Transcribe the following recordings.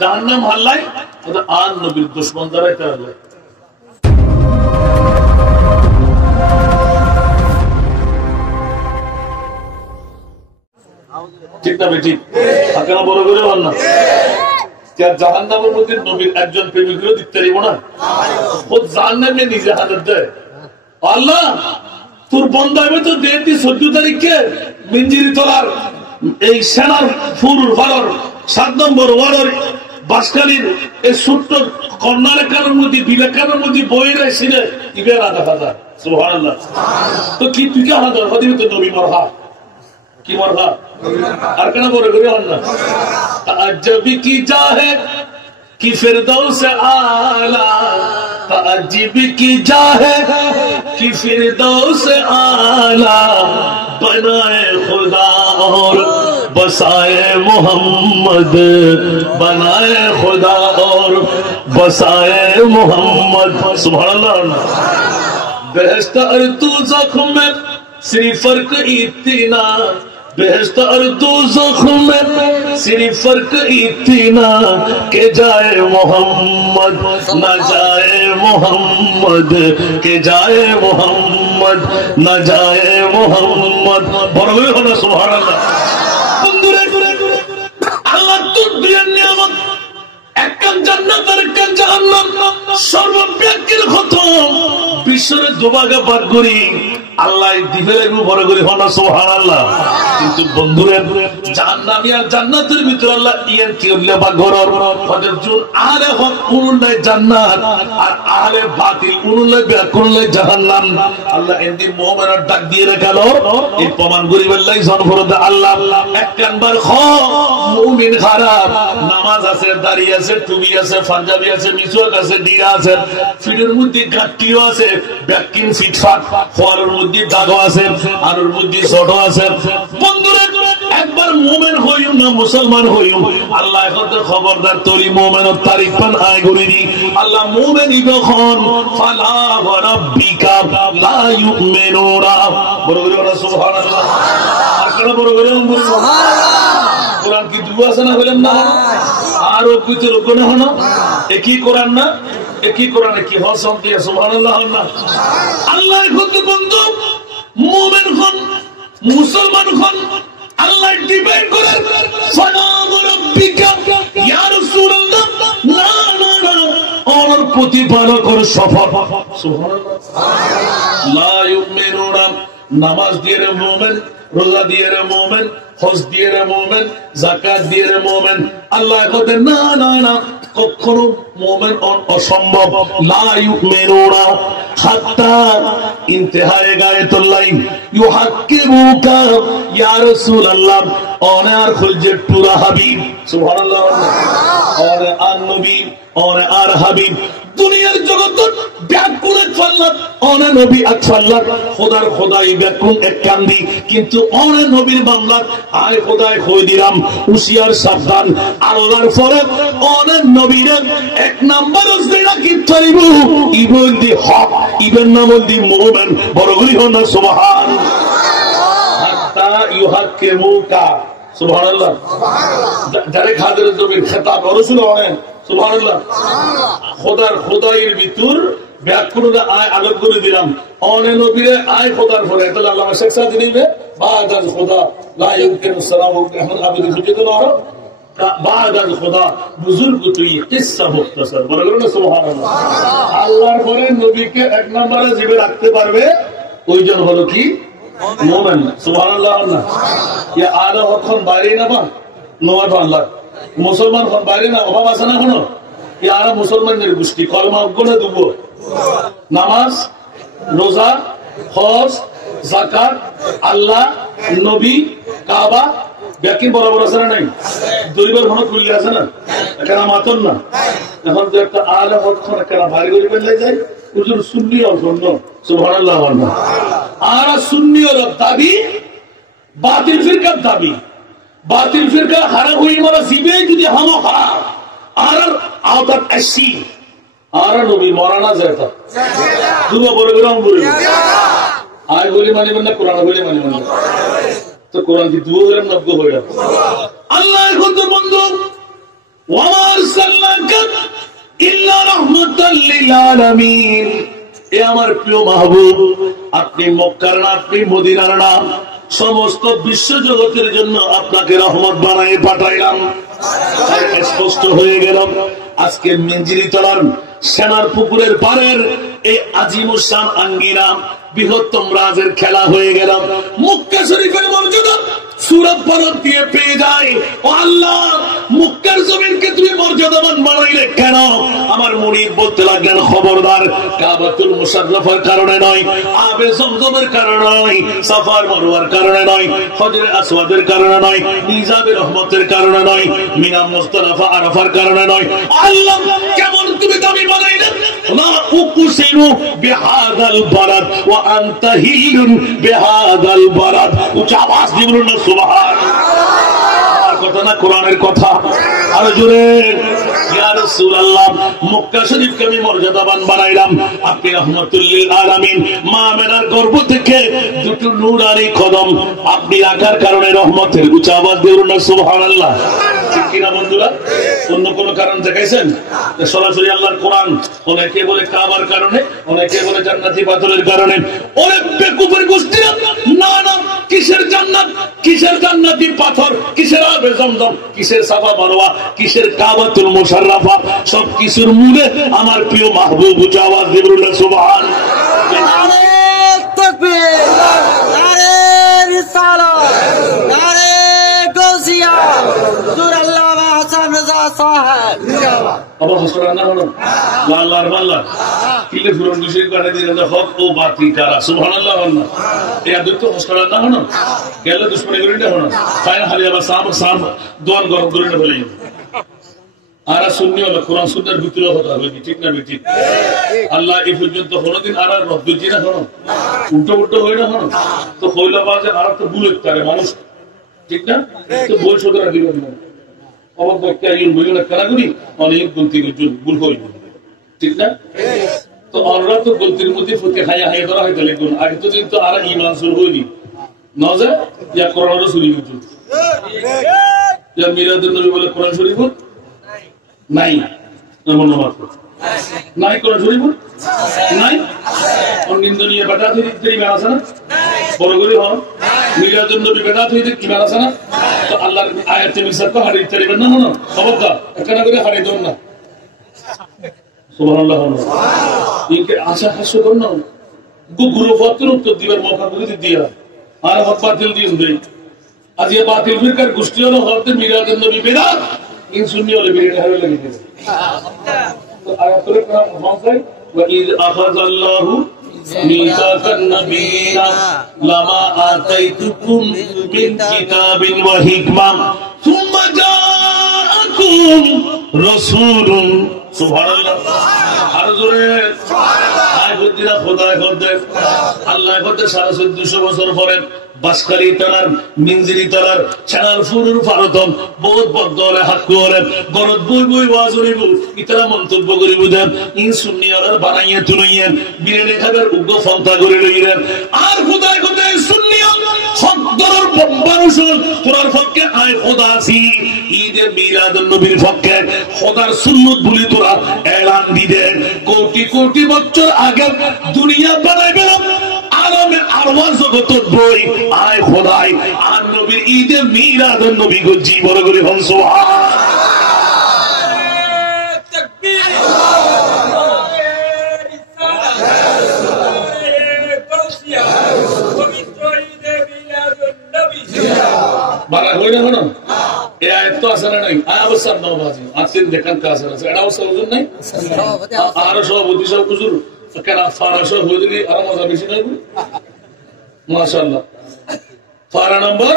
জাহান্নাম হাল্লাই আর নবীর দুশ্মন দ্বারাই তাহলে ঠিক না বেটি আপনারা বড় করে হন না জাহান্নামের মধ্যে নবীর একজন প্রেমিকও দিতে পারিব না ও জাহান্নামে নিজে হাতে দেয় আল্লাহ তোর বন্ধ হবে তো দেড়টি 14 তারিখে মিঞ্জিরি তোলার এই সেনার ফুল ভাড়র 7 নম্বর ওয়ার্ডের বাসকালীর এই ছোট্ট কর্ণারেখার মধ্যে বিবেকানের মধ্যে বইয়ের ছিলে ইবের আধা হাজার সুবহানাল্লাহ তো কি তুই কে হাজার হদিবে তো নবী মরহা কি মরহা আর কেন বড় করে হন না তাজ্জবি কি জাহে कि फिरदौस आला ताजिब की जाहे कि फिरदौस आला बनाए खुदा और बसाए मोहम्मद बनाए खुदा और बसाए मोहम्मद सुभान अल्लाह बेहश्त और तू ज़ख्म में सिर्फ फर्क इतना बेहश्त और दोज़ख में सिर्फ फर्क इतना के जाए मोहम्मद न जाए मोहम्मद के जाए मोहम्मद न जाए मोहम्मद बरवे होना सुभान अल्लाह बंदुरे अल्लाह तू दुनिया नियामत একখান জান্নাত আর একখান জাহান্নাম সর্বব্যাপীর খতম বিশ্বের দুভাগে ভাগ করি আল্লাহ দিবের বড় করে হনা সুবহানাল্লাহ কিন্তু বন্ধুরা জাহান্নামী আর জান্নাতের ভিতর আল্লাহ ইয়ান কি হইলে ভাগ করর হযরতুল আলে হক কোনলাই জান্নাত আর আলে বাতিল কোনলাই কোনলাই জাহান্নাম আল্লাহ এন্দি মুমিনের ডাক দিয়ে রাখলো এই প্রমাণ করিবার লাগি জনফরদা আল্লাহ একখানবার খ মুমিন খারাপ নামাজ আছে দাঁড়িয়ে আছে টুপি আছে পাঞ্জাবি আছে মিসওয়াক আছে ডিগা আছে ফিটের মধ্যে গাঁটিও আছে ব্যাকিং ফিটফাট খোয়ারের মধ্যে দাগও আছে আর ওর মধ্যে ছোট আছে বন্ধুরা একবার মুমিন হইও না মুসলমান হইও আল্লাহ এখন খবরদার তোরি মুমিনের তারিখ পান আয় করিনি আল্লাহ মুমিন যখন ফালা রাব্বিকা লা ইউমিনুনা বড় করে সুবহানাল্লাহ আর বড় করে সুবহানাল্লাহ কোরআন কি দুয়া আছে না বলেন না আর ও কিছু লোক না হলো একই কোরআন না একই কোরআনে কি হসম দিয়ে সুবহানাল্লাহ না আল্লাহ খুদ বন্ধু মুমিন হন মুসলমান হন আল্লাহ ডিপেন্ড করে সালাম রাব্বিকা ইয়া রাসূলুল্লাহ না না না ওর প্রতিপালকের শপথ সুবহানাল্লাহ লা ইউমিনুনা নামাজ দিয়ে মুমিন রোজা দিয়ে মুমিন হজ দিয়ে মুমিন যাকাত দিয়ে মুমিন আল্লাহ বলেন না না না কখনো মুমিন অসম্ভব লা ইউমিনুনা হাত্তা ইনতিহায়ে গায়াতুল্লাহ ইউহাক্কিমুকা ইয়া রাসূলুল্লাহ ওনার খুলজে পুরা হাবিব সুবহানাল্লাহ ওরে আর নবী ওরে আর হাবিব দুনিয়ার জগৎ ব্যাকুল চলল ওরে নবী আছাল্লাহ খোদার খোদাই ব্যাকুল এক কান্দি কিন্তু ওরে নবীর মামলা আয় খোদাই কই দিলাম হুশিয়ার সাবধান আল্লাহর পরে ওরে নবীর এক নাম্বার যেটা কি করিব ইবন দি হক ইবন নাম দি মুমিন বড় করি হন সুবহান হাত্তা ইউহাক্কিমুকা সুবহানাল্লাহ যারে খাদের নবীর খেতাব রাসূল হন সুবহানাল্লাহ খোদার খোদাইয়ের ভিতর ব্যাকুলতা আয় আলোক করে দিলাম ওনে নবীরে আয় খোদার পরে তাহলে আল্লাহ শেখ সাদি দিবে বাদাল খোদা লা ইউমকিনু সালামু আহমদ আবদি হুজুত নর বাদাল খোদা বুজুর্গ তুই কিসসা মুখতাসার বলে না সুবহানাল্লাহ আল্লাহর পরে নবীকে এক নম্বরে জিবে রাখতে পারবে ওইজন হলো কি মুমিন সুবহানাল্লাহ না ইয়া আলা হকন বাইরে না বা নওয়াজ আল্লাহ মুসলমান কোন বাইরে না অভাব আছে না কোনো ইয়ারা মুসলমানদের গোষ্ঠী কলমা গুলো দেব নামাজ রোজা হজ যাকাত আল্লাহ নবী কাবা ব্যাকি বরাবর আছে না নাই দুইবার কোনো খুললে আছে না কেন মাতন না এখন তো একটা আলে হকন কেন ভারী করে বেলে যায় হুজুর সুন্নি আর শূন্য সুবহানাল্লাহ আর সুন্নি আর দাবি বাতিল ফিরকার দাবি বাতিল ফিরকা হারা হুই মারা সিবে যদি হামো হারা আর আওতাত আসি আর নবী মরানা যেটা দুটো বড় গ্রাম বলে আয় বলি মানিবেন না কোরআন বলি মানিবেন না তো কোরআন কি দুটো গ্রাম নব্য হয়ে যাবে আল্লাহ এখন তো বন্ধু ওয়ামার রাহমাতাল লিল আলামিন। এ আমার প্রিয় মাহবুব, আপনি মক্কার না, আপনি মদিনার না, সমস্ত বিশ্ব জগতের জন্য আপনাকে রহমত বানায় পাঠাইলাম। স্পষ্ট হয়ে গেল আজকে মিঞ্জিরি তলার সেনার পুকুরের পারের এই আজিমুসান আঙ্গিনা বৃহত্তম রাজের খেলা হয়ে গেলাম। মক্কা শরীফের মর্যাদা সূরা পারক দিয়ে পেয়ে যায়। ও আল্লাহ, মক্কার জমিনকে তুমি মর্যাদাবান বানাইলে কেন? আমার মুরিদ বলতে লাগলেন, খবরদার, কাবাতুল মুশাররফার কারণে নয়, আবে জমজমের কারণে নয়, সাফার মারওয়ার কারণে নয়, হজরে আসওয়াদের কারণে নয়, নিজাবে রহমতের কারণে নয়, মিনা মুজদালিফা আরাফার কারণে নয়। আল্লাহ, কেমন তুমি দামি বানাইলে? লা উকসিমু বিহাদাল বারাদ ওয়া আনতা হিলুন বিহাদাল বারাদ। উচ্চ আওয়াজ দিয়ে বলুন না সুবহানাল্লাহ। কথা না কোরআনের কথা। আর জোরে, ইয়া রাসূলুল্লাহ, মক্কা শরীফকে আমি মর্যাদাবান বানাইলাম, আপনি রাহমাতুল লিল আলামিন। মা আমেনার গর্ভ থেকে দুটো নূরানি কদম আপনি রাখার কারণে রহমতের। উচ্চ আওয়াজ দিয়ে বলুন না সুবহানাল্লাহ। ঠিক কিনা বন্ধুরা? অন্য কোন কারণ দেখাইছেন? সরাসরি আল্লাহর কোরআন। অনেকে বলে কাবার কারণে, অনেকে বলে জান্নাতি পাথরের কারণে। ওরে বেকুফের গোষ্ঠীরা, না না, কিসের জান্নাত, কিসের জান্নাতি পাথর, কিসের আবে জমজম, কিসের সাফা মারওয়া, কিসের কাবাতুল মুশাররফা, সব কিছুর মূলে আমার প্রিয় মাহবুব। উচ্চ আওয়াজ দিয়ে বলুন সুবহানাল্লাহ। নারে তাকবীর, নারে রিসালাত, নারে গাউসিয়া, হুজুর আল্লামা হাসান রাজা সাহেব। আবার হাসরা না হলো লাল্লার মাল্লা কিলে ফুরন দুশির কাটে দিলে হক ও বাতি কারা সুবহানাল্লাহ। আল্লাহ এই আদত তো হাসরা না হলো গেল দুশমনি করে না হলো ফাইন হারিয়া বা সাম সাম দোয়ান গরম করে না বলে আরা সুন্নি হলো কোরআন সুন্নাহর ভিতরে কথা হবে, ঠিক না ঠিক? আল্লাহ এই পর্যন্ত কোনদিন আর রব্দ জিনা হলো উল্টো উল্টো হয় না হলো তো কইলা বাজে আর তো ভুল হতে পারে মানুষ, ঠিক না? তো বল সদরা দিবেন না অবাক বাক্য ইউন বইলা কারাগুরি অনেক গলতি ভুল হইব, ঠিক না? তো আমরা তো গলতির মধ্যে ফুটে খাইয়া খাইয়া ধরা হইতে লিখুন আগে তো কিন্তু আর ইমান শুরু হইনি নজে ইয়া কোরআন শুরু হইতো ইয়া মিলাদুন নবী বলে কোরআন শরীফ নাই এমন মাত্র নাই, কোরআন শরীফ নাই, নিন্দনীয় বেদাত হইতে ইমান আছে না? বড় করে হন মিলাদুন নবী বেদাত হইতে ইমান আছে না? তো আল্লাহর আয়াতে মিসাক তো হারিয়ে দিবেন না, হনো খবরদার একখানা করে হারিয়ে দেন না। সুবহানাল্লাহ। ইনকে আশা হাস্য কর না গুরু ফতর উত্তর দিবার মৌকা করে দিয়া আর হক বাতিল দিয়ে দেই। আজ এই বাতিল ফিরকার গোষ্ঠী হলো হতে মিলাদুন নবী বেদাত, ইন সুন্নি হলে বেরিয়ে হারে লাগে দিবে। তো আয়াতুল কালাম ভাষায় ওয়া ইয আখাযাল্লাহু মিসাকান নাবিয়্যিনা লামা আতাইতুকুম মিন কিতাবিন ওয়া হিকমা সুম্মা জাআকুম রাসূলুন সুবহানাল্লাহ। আর জোরে সুবহানাল্লাহ। আয় বুদ্ধিরা খোদায় খোদে আল্লাহ খোদে 1450 বছর পরে বাসকারি তারার মিনজিরি তারার ছানার ফুরুর ফারতম বহুত বদলে হাত করে গরদ বই বই ওয়াজরিব ইতারা মন্তব্য করিব দেন ইন সুন্নিয়ার বানাইয়া তুলাইয়া বিরেনে খাবার উগ্র ফন্তা করে লইলেন। আর খোদায় খোদে সুন্নিয়া হকদর মানুষ তোরার পক্ষে আয় খোদা আছি ঈদে মিলাদুন নবীর পক্ষে খোদার সুন্নাত বলি তোরা এলান দিদে কোটি কোটি বছর আগে দুনিয়া বানাইবে আলমে আরওয়াহ জগতের বই আয় খোদাই আর নবীর ঈদে মিলাদুন নবী গো জি বড় করে হন সুবহানাল্লাহ। তাকবীর বারা হইনা হনো এই আয়াত তো আছে না নাই অবসর নবাজি আছেন দেখান কাজ আছে এটা অবসর হুজুর নাই আর সভাপতি সব হুজুর কেন ফারাশো হইলি আর মজা বেশি নাই মাশাআল্লাহ। ফারা নাম্বার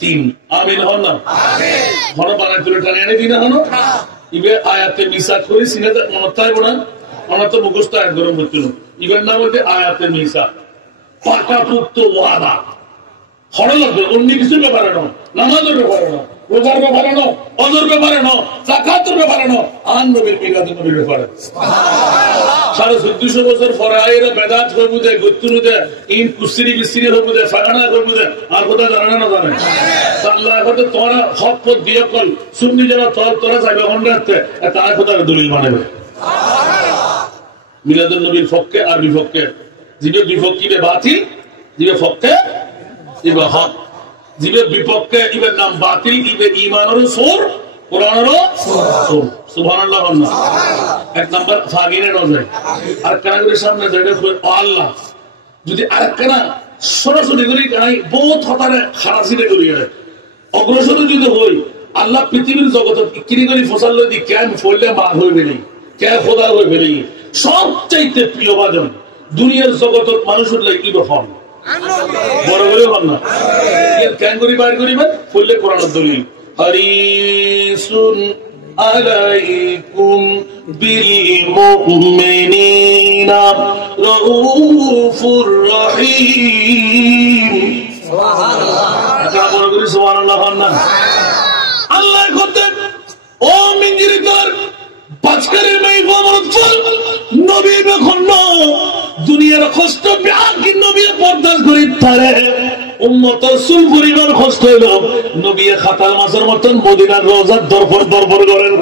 3 আমিন হন না আমিন হন বানাই তুলে টানে এনে দিনা হনো ইবে আয়াতে মিসাক করে সিনেতে মনতাই বনা অনত মুখস্থ আয়াত গরম হচ্ছিল ইবের নাম হচ্ছে আয়াতে মিসাক পাকাপুক্ত ওয়াদা হড় লাগবে অন্য কিছুর ব্যাপারে নয়, নামাজের ব্যাপারে নয়, রোজার ব্যাপারে নয়, অজর ব্যাপারে নয়, যাকাতের ব্যাপারে নয়, আন নবীর মিলাদুন নবীর ব্যাপারে। 1450 বছর পরে আইরা বেদাত করবো দেয় গত্তুনু দেয় ইন কুস্তিরি বিস্তিরি করবো দেয় ফাগানা করবো দেয় আর কোথায় জানা না জানে আল্লাহ এখন তোরা হক পথ দিয়ে কল সুন্নি যারা তোরা যাবে হন্ডাতে তারা কোথায় দলিল বানাবে মিলাদুন নবীর পক্ষে আর বিপক্ষে জিবে বিপক্ষে বাতিল জিবে পক্ষে ইবে হক জিবে বিপক্ষে ইবে নাম বাতিল ইবে ঈমানের সুর কোরআনের সুর সুবহানাল্লাহ আল্লাহ এক নাম্বার ফাগিনে নজর আর কানাগুলির সামনে জায়গা করে আল্লাহ যদি আরেকখানা সরাসরি করি কানাই বহুত হতারে খারাসিনে করি অগ্রসর যদি হই আল্লাহ পৃথিবীর জগৎ কিরি করি ফসল যদি কেন ফললে মা হয়ে বেরিয়ে কে খোদা হয়ে বেরিয়ে সবচাইতে প্রিয় বাজন দুনিয়ার জগতের মানুষের লাগে হন বড় বড় হন না কেন করি বাইর করিবেন ফললে কোরআনের দলিল হারিসুন আলাইকুম বিল মুমিনিনা রাউফুর রহিম সুবহানাল্লাহ এটা বড় করে সুবহানাল্লাহ না আল্লাহ কইতেন ও মিঙ্গিরিদার বাজকারের মেয়ে ফল নবী যখন দুনিয়ার কষ্ট ব্যাগি নবী বরদাস্ত করি পারে উম্মত রাসূল পরিবার কষ্ট হলো নবী খাতার মাছের মতন মদিনার রওজার দরপর করেন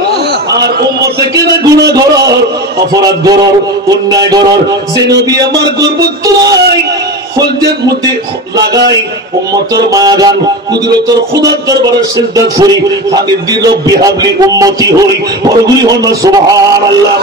আর উম্মতে কেনে গুনাহ করার অপরাধ করার অন্যায় করার যে নবী আমার গর্ব তোলাই খলজের মধ্যে লাগাই উম্মতের মায়াগান কুদরতের খোদার দরবারে সিজদা করি হানির দিল বিহাবলি উম্মতি হই বড়গুলি হন সুবহানাল্লাহ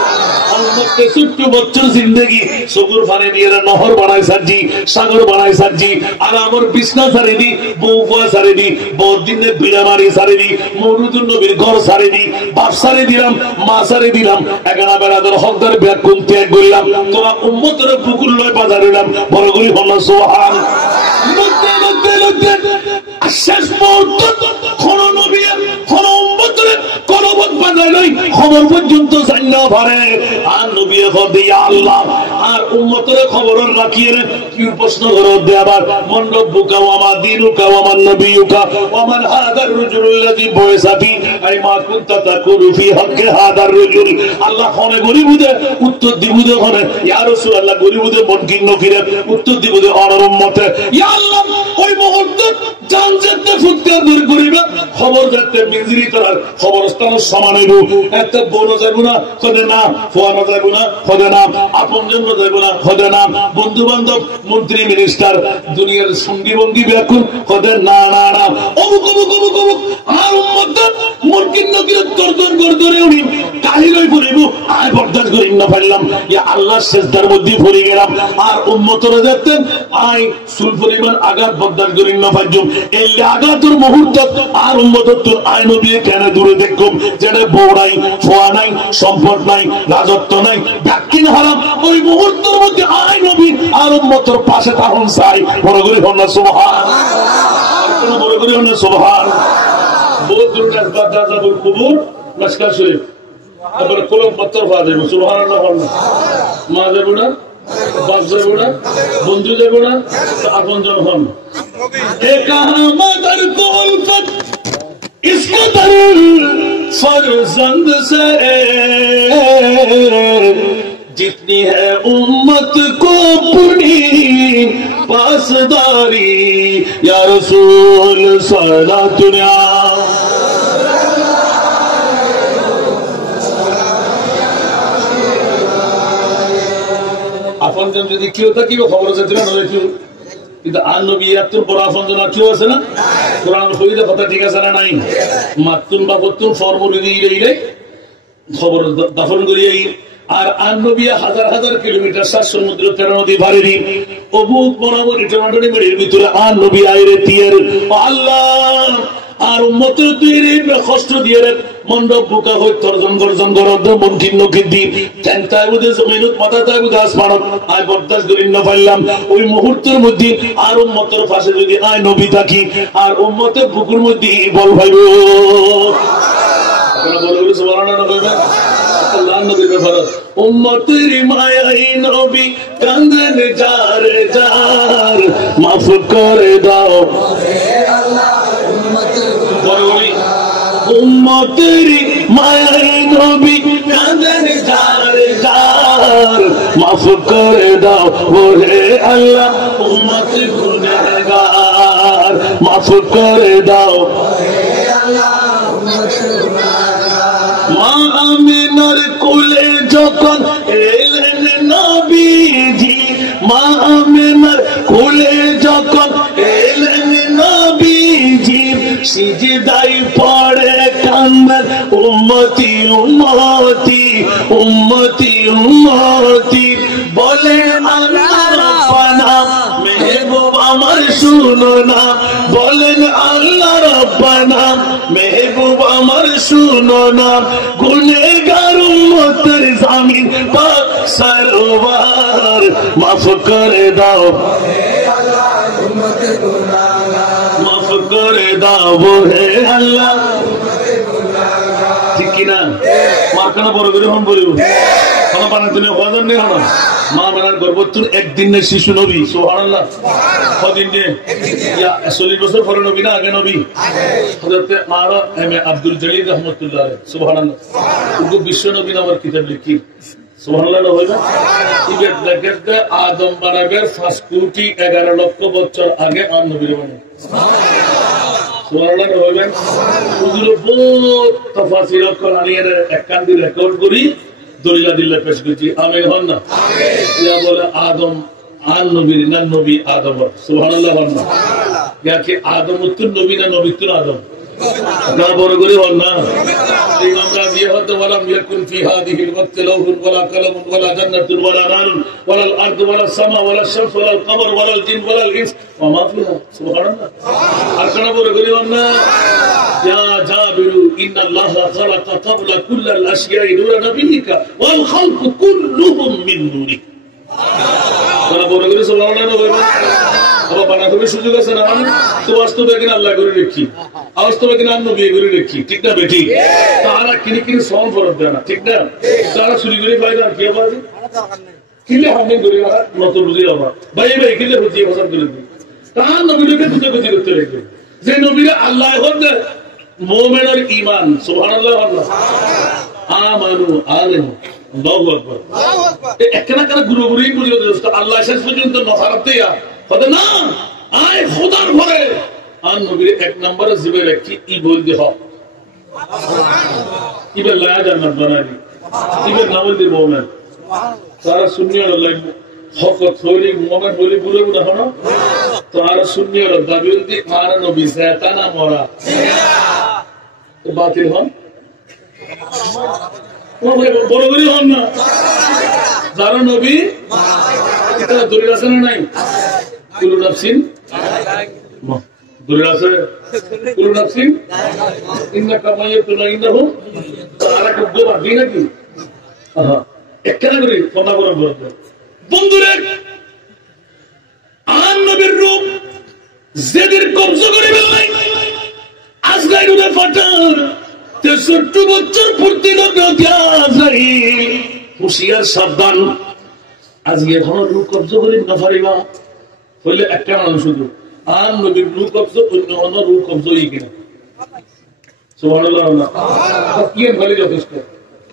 উম্মতকে ছোট্ট বচ্চর জিন্দেগি সগুর ফানে নিয়ে নহর বানাই সাজি সাগর বানাই সাজি আর আমার বিছনা সারি দি বউ ফুয়া সারি দি বউর দিনে বিড়া মারি সারি দি মৌলুদুন নবীর ঘর সারি দি বাপ সারি দিলাম মা সারি দিলাম এগানা বেড়াদের হকদার ব্যাকুল ত্যাগ করলাম তোরা উম্মতের পুকুর লয় বাজার হইলাম বড়গুলি হন সুবহান শেষ মুহূর্ত কোন নবী কোন উম্মতের কলবত বাজাই খবর পর্যন্ত জাননা পারে আর নবী খবর আল্লাহ আর উম্মতের খবর রাখিয়ে কি প্রশ্ন করো দে আবার মন্ডবুকা ওয়া মা দিনুকা ওয়া মান নবিয়ুকা ওয়া মান হাদার রাজুলুল্লাযী বুইসা ফি আই মা কুনতা তাকুলু ফি হাক্কি হাদার রাজুল আল্লাহ কোনে গরিবুদে উত্তর দিবুদে কোনে ইয়া রাসূলুল্লাহ গরিবুদে মন কিন্ন কিরে উত্তর দিবুদে অনার উম্মতে ইয়া আল্লাহ ওই মুহূর্তে জান যেতে ফুটতে দূর করিবে খবর যেতে মিজরি করার খবরস্থান সমান হইব এত বড় যাব না খোদে না ফোয়ানো যাব না খোদে না আপন জন যাব না খোদে না বন্ধু বান্ধব মন্ত্রী মিনিস্টার দুনিয়ার সঙ্গী বঙ্গী ব্যাকুল খোদে না না না অমুক অমুক অমুক অমুক আর উম্মত মন কিন্ন কিরে তরতর করে ধরে উনি কাহিলই পড়িব আয় বরদাস্ত করি না পারলাম ইয়া আল্লাহ সিজদার মধ্যে পড়ে গেলাম আর উম্মতরা যেতেন আয় সুল পরিমাণ আঘাত বরদাস্ত করি না পারজম এই আঘাতের মুহূর্ত আর উম্মতর তোর আয় নবী কেন দূরে দেখুম যেন বউ নাই ফোয়া নাই সম্পদ নাই রাজত্ব নাই ব্যাকিন হারাম ওই মুহূর্তের মধ্যে আয় নবী আর উম্মতর পাশে তখন চাই বড় করে হন না সুবহান বড় করে হন না সুবহান বহুত দূর আসবাবুল কুবুর মসকা শরীফ তারপরে কলম পত্র পাওয়া যাবে সুবহানাল্লাহ মা যাবো না বাপ যাবো না বন্ধু যাবো না আপন জন হন मदर को उल्फत इसके दर फर्जंद से जितनी है उम्मत को अपनी पासदारी या रसूल सारा दुनिया अपन जन यदि क्यों था कि वो खबर से दिला नले क्यों কিন্তু আর নবী এত বড় আপনজন কেউ আছে না কোরআন কইলে কথা ঠিক আছে না নাই মাতুন বাবতুন ফরমুলি দিলে খবর দাফন করিয়ে আর আর নবী হাজার হাজার কিলোমিটার 7 সমুদ্র 13 নদী পাড়ি দি অবুক বরাবর টমাটরি মেড়ির ভিতরে আর নবী আইরে তিয়ার আল্লাহ আর উম্মতের তৈরি কষ্ট দিয়ে মন্ডপ বুকা হই তর্জন গর্জন গরদ মন কিন্ন কিদি তেনতাই বুদে জমিনত মাথা তাই বুদে আসমানত আই বরদাস্ত করি না পারলাম ওই মুহূর্তের মধ্যে আর উম্মতের পাশে যদি আই নবী থাকি আর উম্মতের বুকুর মধ্যে বল ভাইব আপনারা বলে সুবহানাল্লাহ কইবেন আল্লাহর নবীর ব্যাপারে উম্মতের মায়াই নবী কাঁদেন যার যার মাফ করে দাও হে আল্লাহ উম্মতের মায়াই নবী কাঁদেন যার যার মাফ করে দাও হে আল্লাহ উম্মত গুনাহগার মাফ করে দাও হে আল্লাহ উম্মত গুনাহগার মা আমিনার কোলে যখন এলেন মা আমেনার কোলে যখন এলেন নবীজি সিজদায় পড়ে কান্নার উম্মতি উম্মতি উম্মতি উম্মতি বলেন আল্লাহ রাব্বানা মেহবুব আমার শুনো না বলেন আল্লাহ রাব্বানা মেহবুব আমার শুনো না গুনেহগার উম্মতের জামিন পাক সরওয়ার মাফ করে দাও মাফ করে দাও হে আল্লাহ ঠিক কিনা মার্কানা বড় করে হম বলিব কোনো বানাতে নেই হজন নেই না মা মেনার গর্ভত্তুন একদিন নেই শিশু নবী সুবহানাল্লাহ কদিন নেই 40 বছর পরে নবী না আগে নবী হযরতে মারা এম এ আব্দুল জলিল রহমাতুল্লাহ সুবহানাল্লাহ উনি বিশ্ব নবী নামের কিতাব লিখি সুবহানাল্লাহ হইবা ইবেট দেখতে আদম বানাবের 5 কোটি 11 লক্ষ বছর আগে আর নবী বানাবে সুবহানাল্লাহ হইবা হুজুর বহুত তাফসীর কোরআনের একান্তি রেকর্ড করি দলিলা দিল্লা পেশ করছি আমিন হন না ইয়া বলে আদম আর নবী না নবী আদম সুবহানাল্লাহ হন না ইয়া কি আদম উত্তর নবী না নবী উত্তর আদম না বড় করে হন না ইমাম রাজি হতে ওয়ালা ইয়াকুন ফি হাদিহিল ওয়াক্ত লাউহুন ওয়ালা কালামুন ওয়ালা জান্নাতুন ওয়ালা নারুন ওয়ালা আল আরদ ওয়ালা সামা ওয়ালা শামস ওয়ালা আল কমর ওয়ালা আল জিন ওয়ালা আল ইনস ওয়া মা ফিহা সুবহানাল্লাহ আর কোন বড় করে হন না يا جابر إن الله خلق قبل كل الأشياء نور نبيك والخلق كلهم من نوره أنا بقول لك سبحان الله أبا بنا تبي شو جوكا سنا تو أستو بكين الله غوري ركھی أستو بكين أن نبي غوري ركھی ठीक ना बेटी तारा किनी किनी सॉन्ग फरक देना ठीक ना तारा सुरी غوري फायदा क्या बात है किले हमने غوري वाला नतो बुझी होगा भाई भाई किले बुझी पसंद कर दी तारा नबी लोग तुझे बुझी करते रहेंगे जे नबी अल्लाह होते मोमेन और ईमान सुबहानाल्लाह अल्लाह आमानु आलिम अल्लाहु আকবার একনা করে গুরু গুরুই বুঝিয়ে দোস্ত আল্লাহ শেষ পর্যন্ত নফরত দেয়া কথা না আয় খোদার ভরে আর নবীর এক নম্বরে জিবে রাখি ই বল দি হ ইবে লা জান্নাত বানানি ইবে নামল দি মোমেন সারা সুন্নি আল্লাহ হক থইলি মোমেন বলি পুরো না হলো তারা সুন্নি আর দাবিল দি আর নবী শয়তানা মরা বাতিল হন বড় করে হন না যারা নবী এটা দলিল আছে না নাই কুলু নাফসিন দলিল আছে কুলু নাফসিন ইন্নাকা মাইয়াতুন ইন্নাহু তারা কবো বাকি নাকি একখানা করে কথা বলা বলতে বন্ধুরে আর নবীর রূপ যেদের কবজা করে ফেলাই আজরাইল উদে ফাটার 63 বছর পূর্তি আজরাইল হুশিয়ার সাবধান আজকে এখন রূপ কবজা করে না পারিবা হইলে একটা মানুষ শুধু আর নবীর রূপ কবজা অন্য অন্য রূপ কবজা ই কিনা সুবহানাল্লাহ কি বলে যথেষ্ট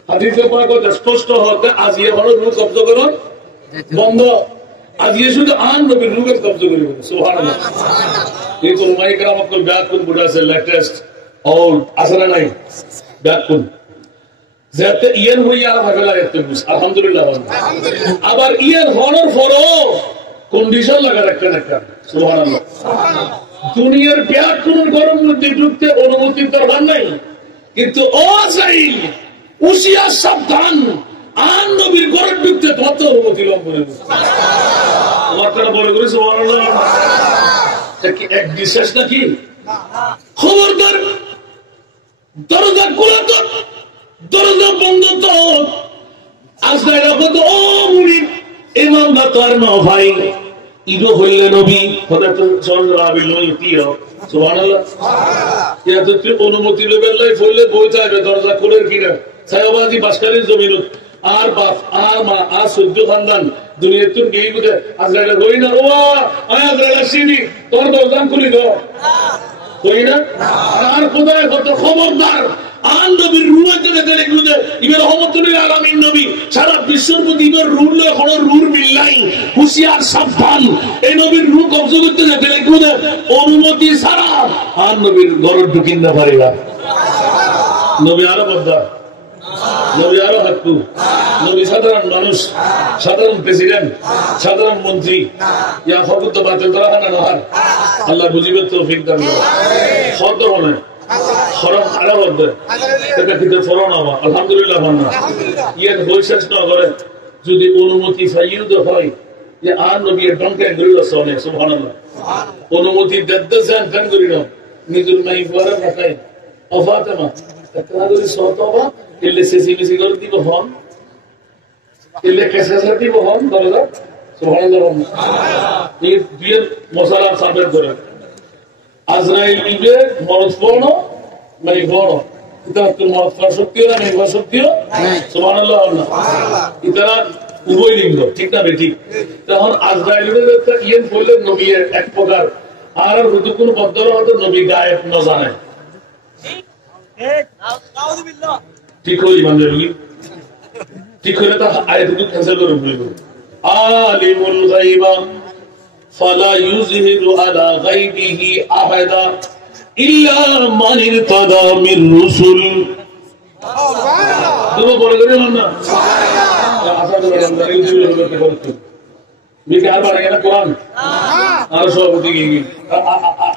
হাদিসে পড়া কথা স্পষ্ট হতে আজকে এখন রূপ কবজা করো বন্ধ আজকে শুধু আর নবীর রূপের কবজা করে সুবহানাল্লাহ ये तो माई कराम आपको बैक कुन बुढ़ा से लेटेस्ट और असर नहीं बैक कुन ज़्यादा ईयन हुई यार भागल लगे तो कुछ अल्हम्दुलिल्लाह अब are Ian Honor furrow condition लगा रखते हैं क्या सुभान अल्लाह दुनियार बैक कुन गरम में दिखते अनुमति तरवान नहीं किंतु ओ सही उसिया सावधान आन नबीर गरम दिखते तो अनुमति लोग बोले वाकई बोले गुरु सुभान अल्लाह এক বিশ্বাস নাকি খবরদার দরজা খুলে তো দরজা বন্ধ তো আজরাইল কত ও মুরিদ ইমাম না তো আর না ভাই ইগো হইলে নবী খোদা তো সাল্লাল্লাহু আলাইহি সুবহানাল্লাহ ইয়া তো অনুমতি লেবেল লাই ফলে বই যাবে দরজা খুলে কিনা সাহেবাজি বাসকারীর জমিনত আর বাপ আর মা আর সূর্য খানদান দুনিয়াতুন গেই বুঝে আজরাইল কই না ও আজরাইল আসিনি তোর দরজা খুলি দাও কই না আর খোদায় কত খবরদার আন নবীর রূহেতে দেখলে গুদে ইবের রহমতুল্লাহ আলামিন নবী সারা বিশ্বের প্রতি ইবের রূহ লয় কোন রূহ মিলাই হুশিয়ার সাবধান এই নবীর রূহ কবজ করতে দেখলে গুদে অনুমতি ছাড়া আন নবীর ঘর ঢুকিন না পারে না নবী আরো বদ্দা নবী আরো হাক্কু নবী সাধারণ মানুষ, সাধারণ প্রেসিডেন্ট, সাধারণ মন্ত্রী, ইয়া হকুত বাতিল করা হয় না নহার। আল্লাহ বুঝিবে তৌফিক দান করে। শব্দ হলে খরচ আড়া বলতে এটা কিন্তু ফরন হওয়া আলহামদুলিল্লাহ ভান্না ইয়ার বৈশেষ না করে যদি অনুমতি চাইও হয় যে আর নবী ডঙ্কে গরিল চলে সুবহানাল্লাহ। অনুমতি দেন কেন করি না নিজের নাই পরে রাখাই অফাতেমা একটা করে সতবা এলে সেসিমিসি করে দিব হন এলে কেসে দিব হন দরজা সুবহানাল্লাহ। এই বিয়ের মশলা সাবের করে আজরাইল ইবে মরদ পড়ো নাই পড়ো এটা তোর মরদ করা শক্তিও না নাই করা শক্তিও সুবহানাল্লাহ। এটা উভয় লিঙ্গ ঠিক না বেঠিক। তখন আজরাইলের ইয়েন বললে নবী এক প্রকার আর হয়তো কোন বদল হয়তো নবী গায়েব না জানে ঠিক হই মানে ঠিক হলে তো আয়াতটুকু ক্যান্সেল করে ফেলবো। আলিমুল গায়বা ফালা ইউযহিরু আলা গায়বিহি আহাদা ইল্লা মান ইরতাদা মির রাসূল। তুমি বলে দিলেন না আশা করি আমরা এই দুই লোককে করতে বিকার বাড়ে না কোরআন আর সব দিকে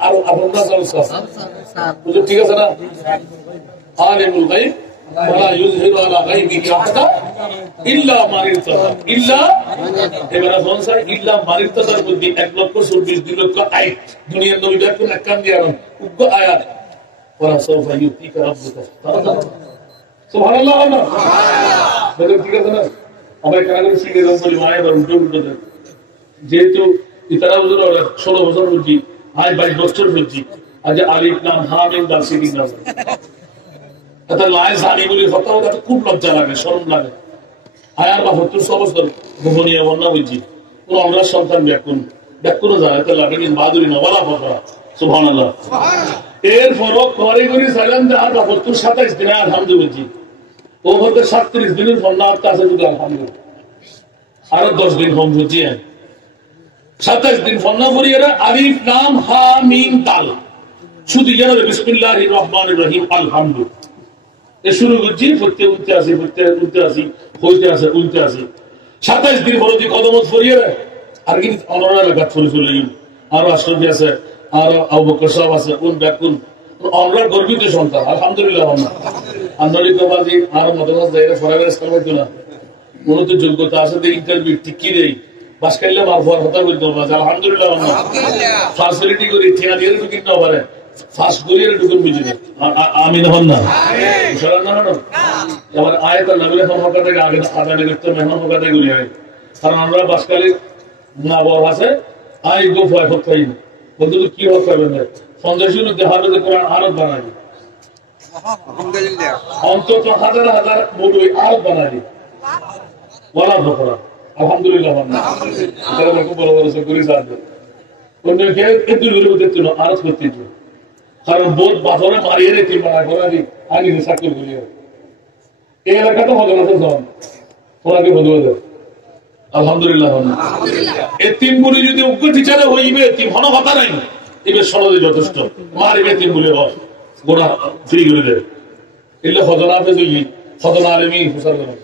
আর আপনারা সব বুঝো ঠিক আছে না। আলিমুল গায়ব ফালা ইউযহিরু আলা গায়বিহি আহাদা ইল্লা মান ইরতাদা ইল্লা এবারে বলছে ইল্লা মান ইরতাদার মধ্যে 1,24,2 লক্ষ আয়াত দুনিয়ার নবী কোন একখান দিয়ে আর উগ্র আয়াত ওরা সব ইউতিকা রাব্বুকা সুবহানাল্লাহ না বলে ঠিক আছে না। আমরা কারণে শিখে যাবো বলি মায়ের উল্টো উল্টো দেন যেহেতু ইতারা বুঝলো 16 বছর বুঝি আজ 22 বছর বুঝি আজ আলিফ নাম হামিম দাল শিখি না এটা লাই জানি বলি কথা ওটা খুব লজ্জা লাগে শরম লাগে। আয়ার বা 70 বছর গোপনীয় বন্যা বুঝি কোন আমরা সন্তান ব্যাকুন যায় এটা লাগে কিন্তু বাদুরি না বলা ফকরা সুবহানাল্লাহ। এর ফরক করে করে সালাম দা 27 দিন আলহামদুলিল্লাহ ও হতে 37 দিনের বন্যা আছে যদি আলহামদুলিল্লাহ আরো 10 দিন কম বুঝি 27 দিন বন্যা করি এরা আলিফ নাম হা মিম দাল শুধু জানো বিসমিল্লাহির রহমানির রহিম আলহামদুলিল্লাহ এ শুরু করছি পড়তে উঠতে আসি হইতে আছে উল্টে আসি 27 দিন বড় কদমত ফরিয়ে আর কি অনরা লাগা ফুল আরো আশরফি আছে আরো আবু বকর সাহেব আছে কোন ব্যাকুন আমরা গর্বিত সন্তান আলহামদুলিল্লাহ। আন্দোলিকবাদী আর মতবাদ জায়গা ফরাবের স্থান হইতো না মূলত যোগ্যতা আছে ইন্টারভিউ টিকি দেই বাস কাইলে মারফার হতা বলতে হবে আলহামদুলিল্লাহ। ফ্যাসিলিটি করি ঠিনা দিয়ে ঢুকি না পারে ফাস্ট করিয়ে ঢুকুন বুঝি আমিন হন না আবার আয়ত নবীর হকাতে আগে আদানে করতে মেহমান হকাতে গুলি হয় কারণ আমরা বাসকালে না বড় আছে আই গো ফয় হতাই বলতে তো কি হক করবেন 50 মধ্যে হাফেজে কোরআন আরব বানাই অন্তত হাজার হাজার বড়ই আরব বানাই বলা ফকরা আলহামদুলিল্লাহ এটা খুব বড় বড় করি সাহায্য অন্য কে একটু বিরোধ দেখতে না আরব করতে কারণ বোধ বাফরে মারিয়ে রেখে মারা করে আগে চাকরি করিয়ে এই এলাকা তো হবে না তো ওনাকে বন্ধু আলহামদুলিল্লাহ। এতিমগুলি যদি উগ্র টিচারে হইবে এতিম হন কথা নাই এবার সনদে যথেষ্ট মারিবে এতিমগুলি হয় গোড়া ফ্রি করে দেবে এলে হজনাতে জয়ী হজনা আলেমি হুসার করে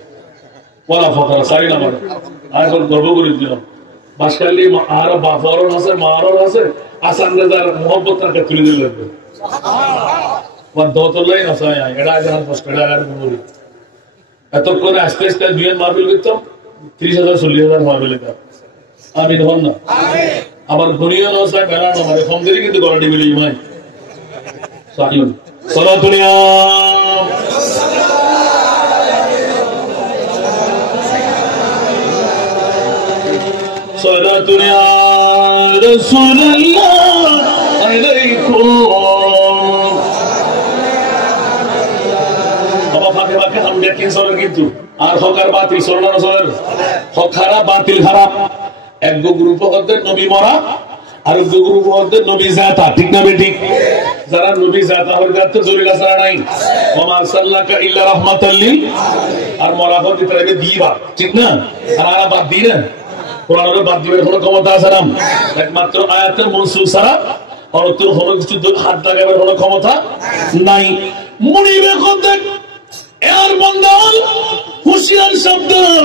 বলা ফকরা সারি না মানে আমি এখন গর্ব করে দিলাম বাসকালি আর বাফরও আছে মারও আছে আসান রাজার মোহব্বত তাকে তুলে দিলে লাগবে দোতলাই নসায় এটা আগে কষ্ট এটা আগে বলি এতক্ষণ আস্তে আস্তে বিয়ের মাহফিল করতাম 30,000 40,000 মাহফিল আমি ধন না আমার ঘুরিয়ে নসায় বেড়ানো মানে কম দেরি কিন্তু গলাটি মিলি ভাই সালাতুনিয়া সালাতুনিয়া রাসূলুল্লাহ আলাইকুম কিন্তু আর হকার বাতিল চলনা চলের হক খারাপ বাতিল খারাপ এক গ্রুপ হতে নবী মরা আর এক গ্রুপ হতে নবী জাতা ঠিক না বেঠিক যারা নবী জাতা হয়ে যাচ্ছে জরুরি আসা নাই ওমা আরসালনাকা ইল্লা রাহমাতাল লিল আর মরা হতে তাকে দিবা ঠিক না আর বাদ দি না কোরআনের বাদ দিবার কোনো ক্ষমতা আছে না একমাত্র আয়াতের মনসুখ ছাড়া আর তোর কোনো কিছু হাত লাগাবার কোনো ক্ষমতা নাই মুনিবে কত এর বন্ধন হুশিয়ার সাবধান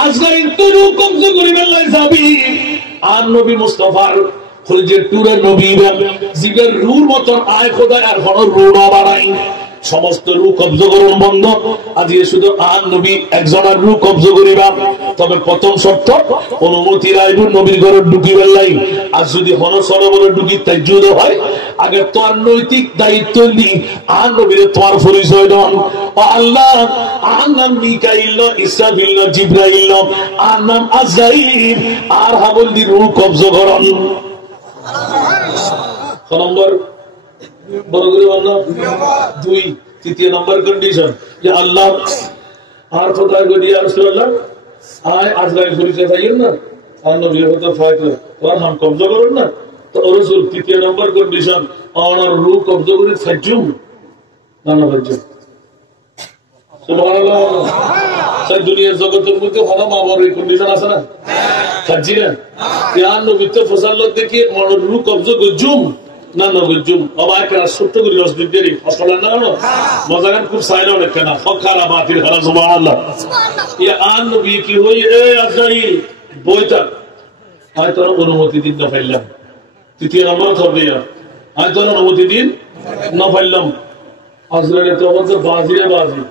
আজরাইল তো রূহ কবজ করিবেন লাই যাবি আর নবী মুস্তাফার খলিজের টুরে নবী জিগের রূর মতন আয় খোদা আর কোন রূহ না বাড়াই সমস্ত রূহ কবজ করুন বন্ধ আজ শুধু আর নবী একজনের রূহ কবজ করিবা তবে প্রথম শর্ত অনুমতি রাইবু নবীর ঘরে ঢুকিবেন লাই আর যদি হন সরোবরে ঢুকি তাজ্জুদ হয় আগে তোমার নৈতিক দায়িত্ব নি আর নবীর তোমার পরিচয় দেন ও আল্লাহ আর নাম মিকাইল ইসরাফিল জিবরাইল আর নাম আজরাইল আর হাবল দি রূহ কবজ করন নম্বর বড় করে বললাম 2 তৃতীয় নম্বর কন্ডিশন যে আল্লাহ আর খোদার গদি আর রাসূলুল্লাহ আয় আজরাইল পরিচয় পাইয়েন না আর নবীর কথা ফায়দা তোর নাম কবজ করুন না তো রাসূল তৃতীয় নম্বর কন্ডিশন আর রূহ কবজ করে ফাজুম না না ফাজুম সুবহানাল্লাহ সেই দুনিয়ার জগতের মধ্যে হলো মাবার এই কন্ডিশন আছে না ফাজি না ইয়ান নবী তো ফসালত দেখি আর রূহ কবজ গজুম না না গজুম আবার কেন সত্য করে রসদিদেরই আসলে না না মজাগান খুব সাইলো লেখে না ফখারা বাতিল খারা সুবহানাল্লাহ ইয়া আন নবী কি হই এ আজরাইল বইটা আয় তোর অনুমতি দিন না পাইলাম তৃতীয় নম্বর ধরবে আয় তোর অনুমতি দিন না পাইলাম আজরাইল তো আমাদের বাজিরে বাজি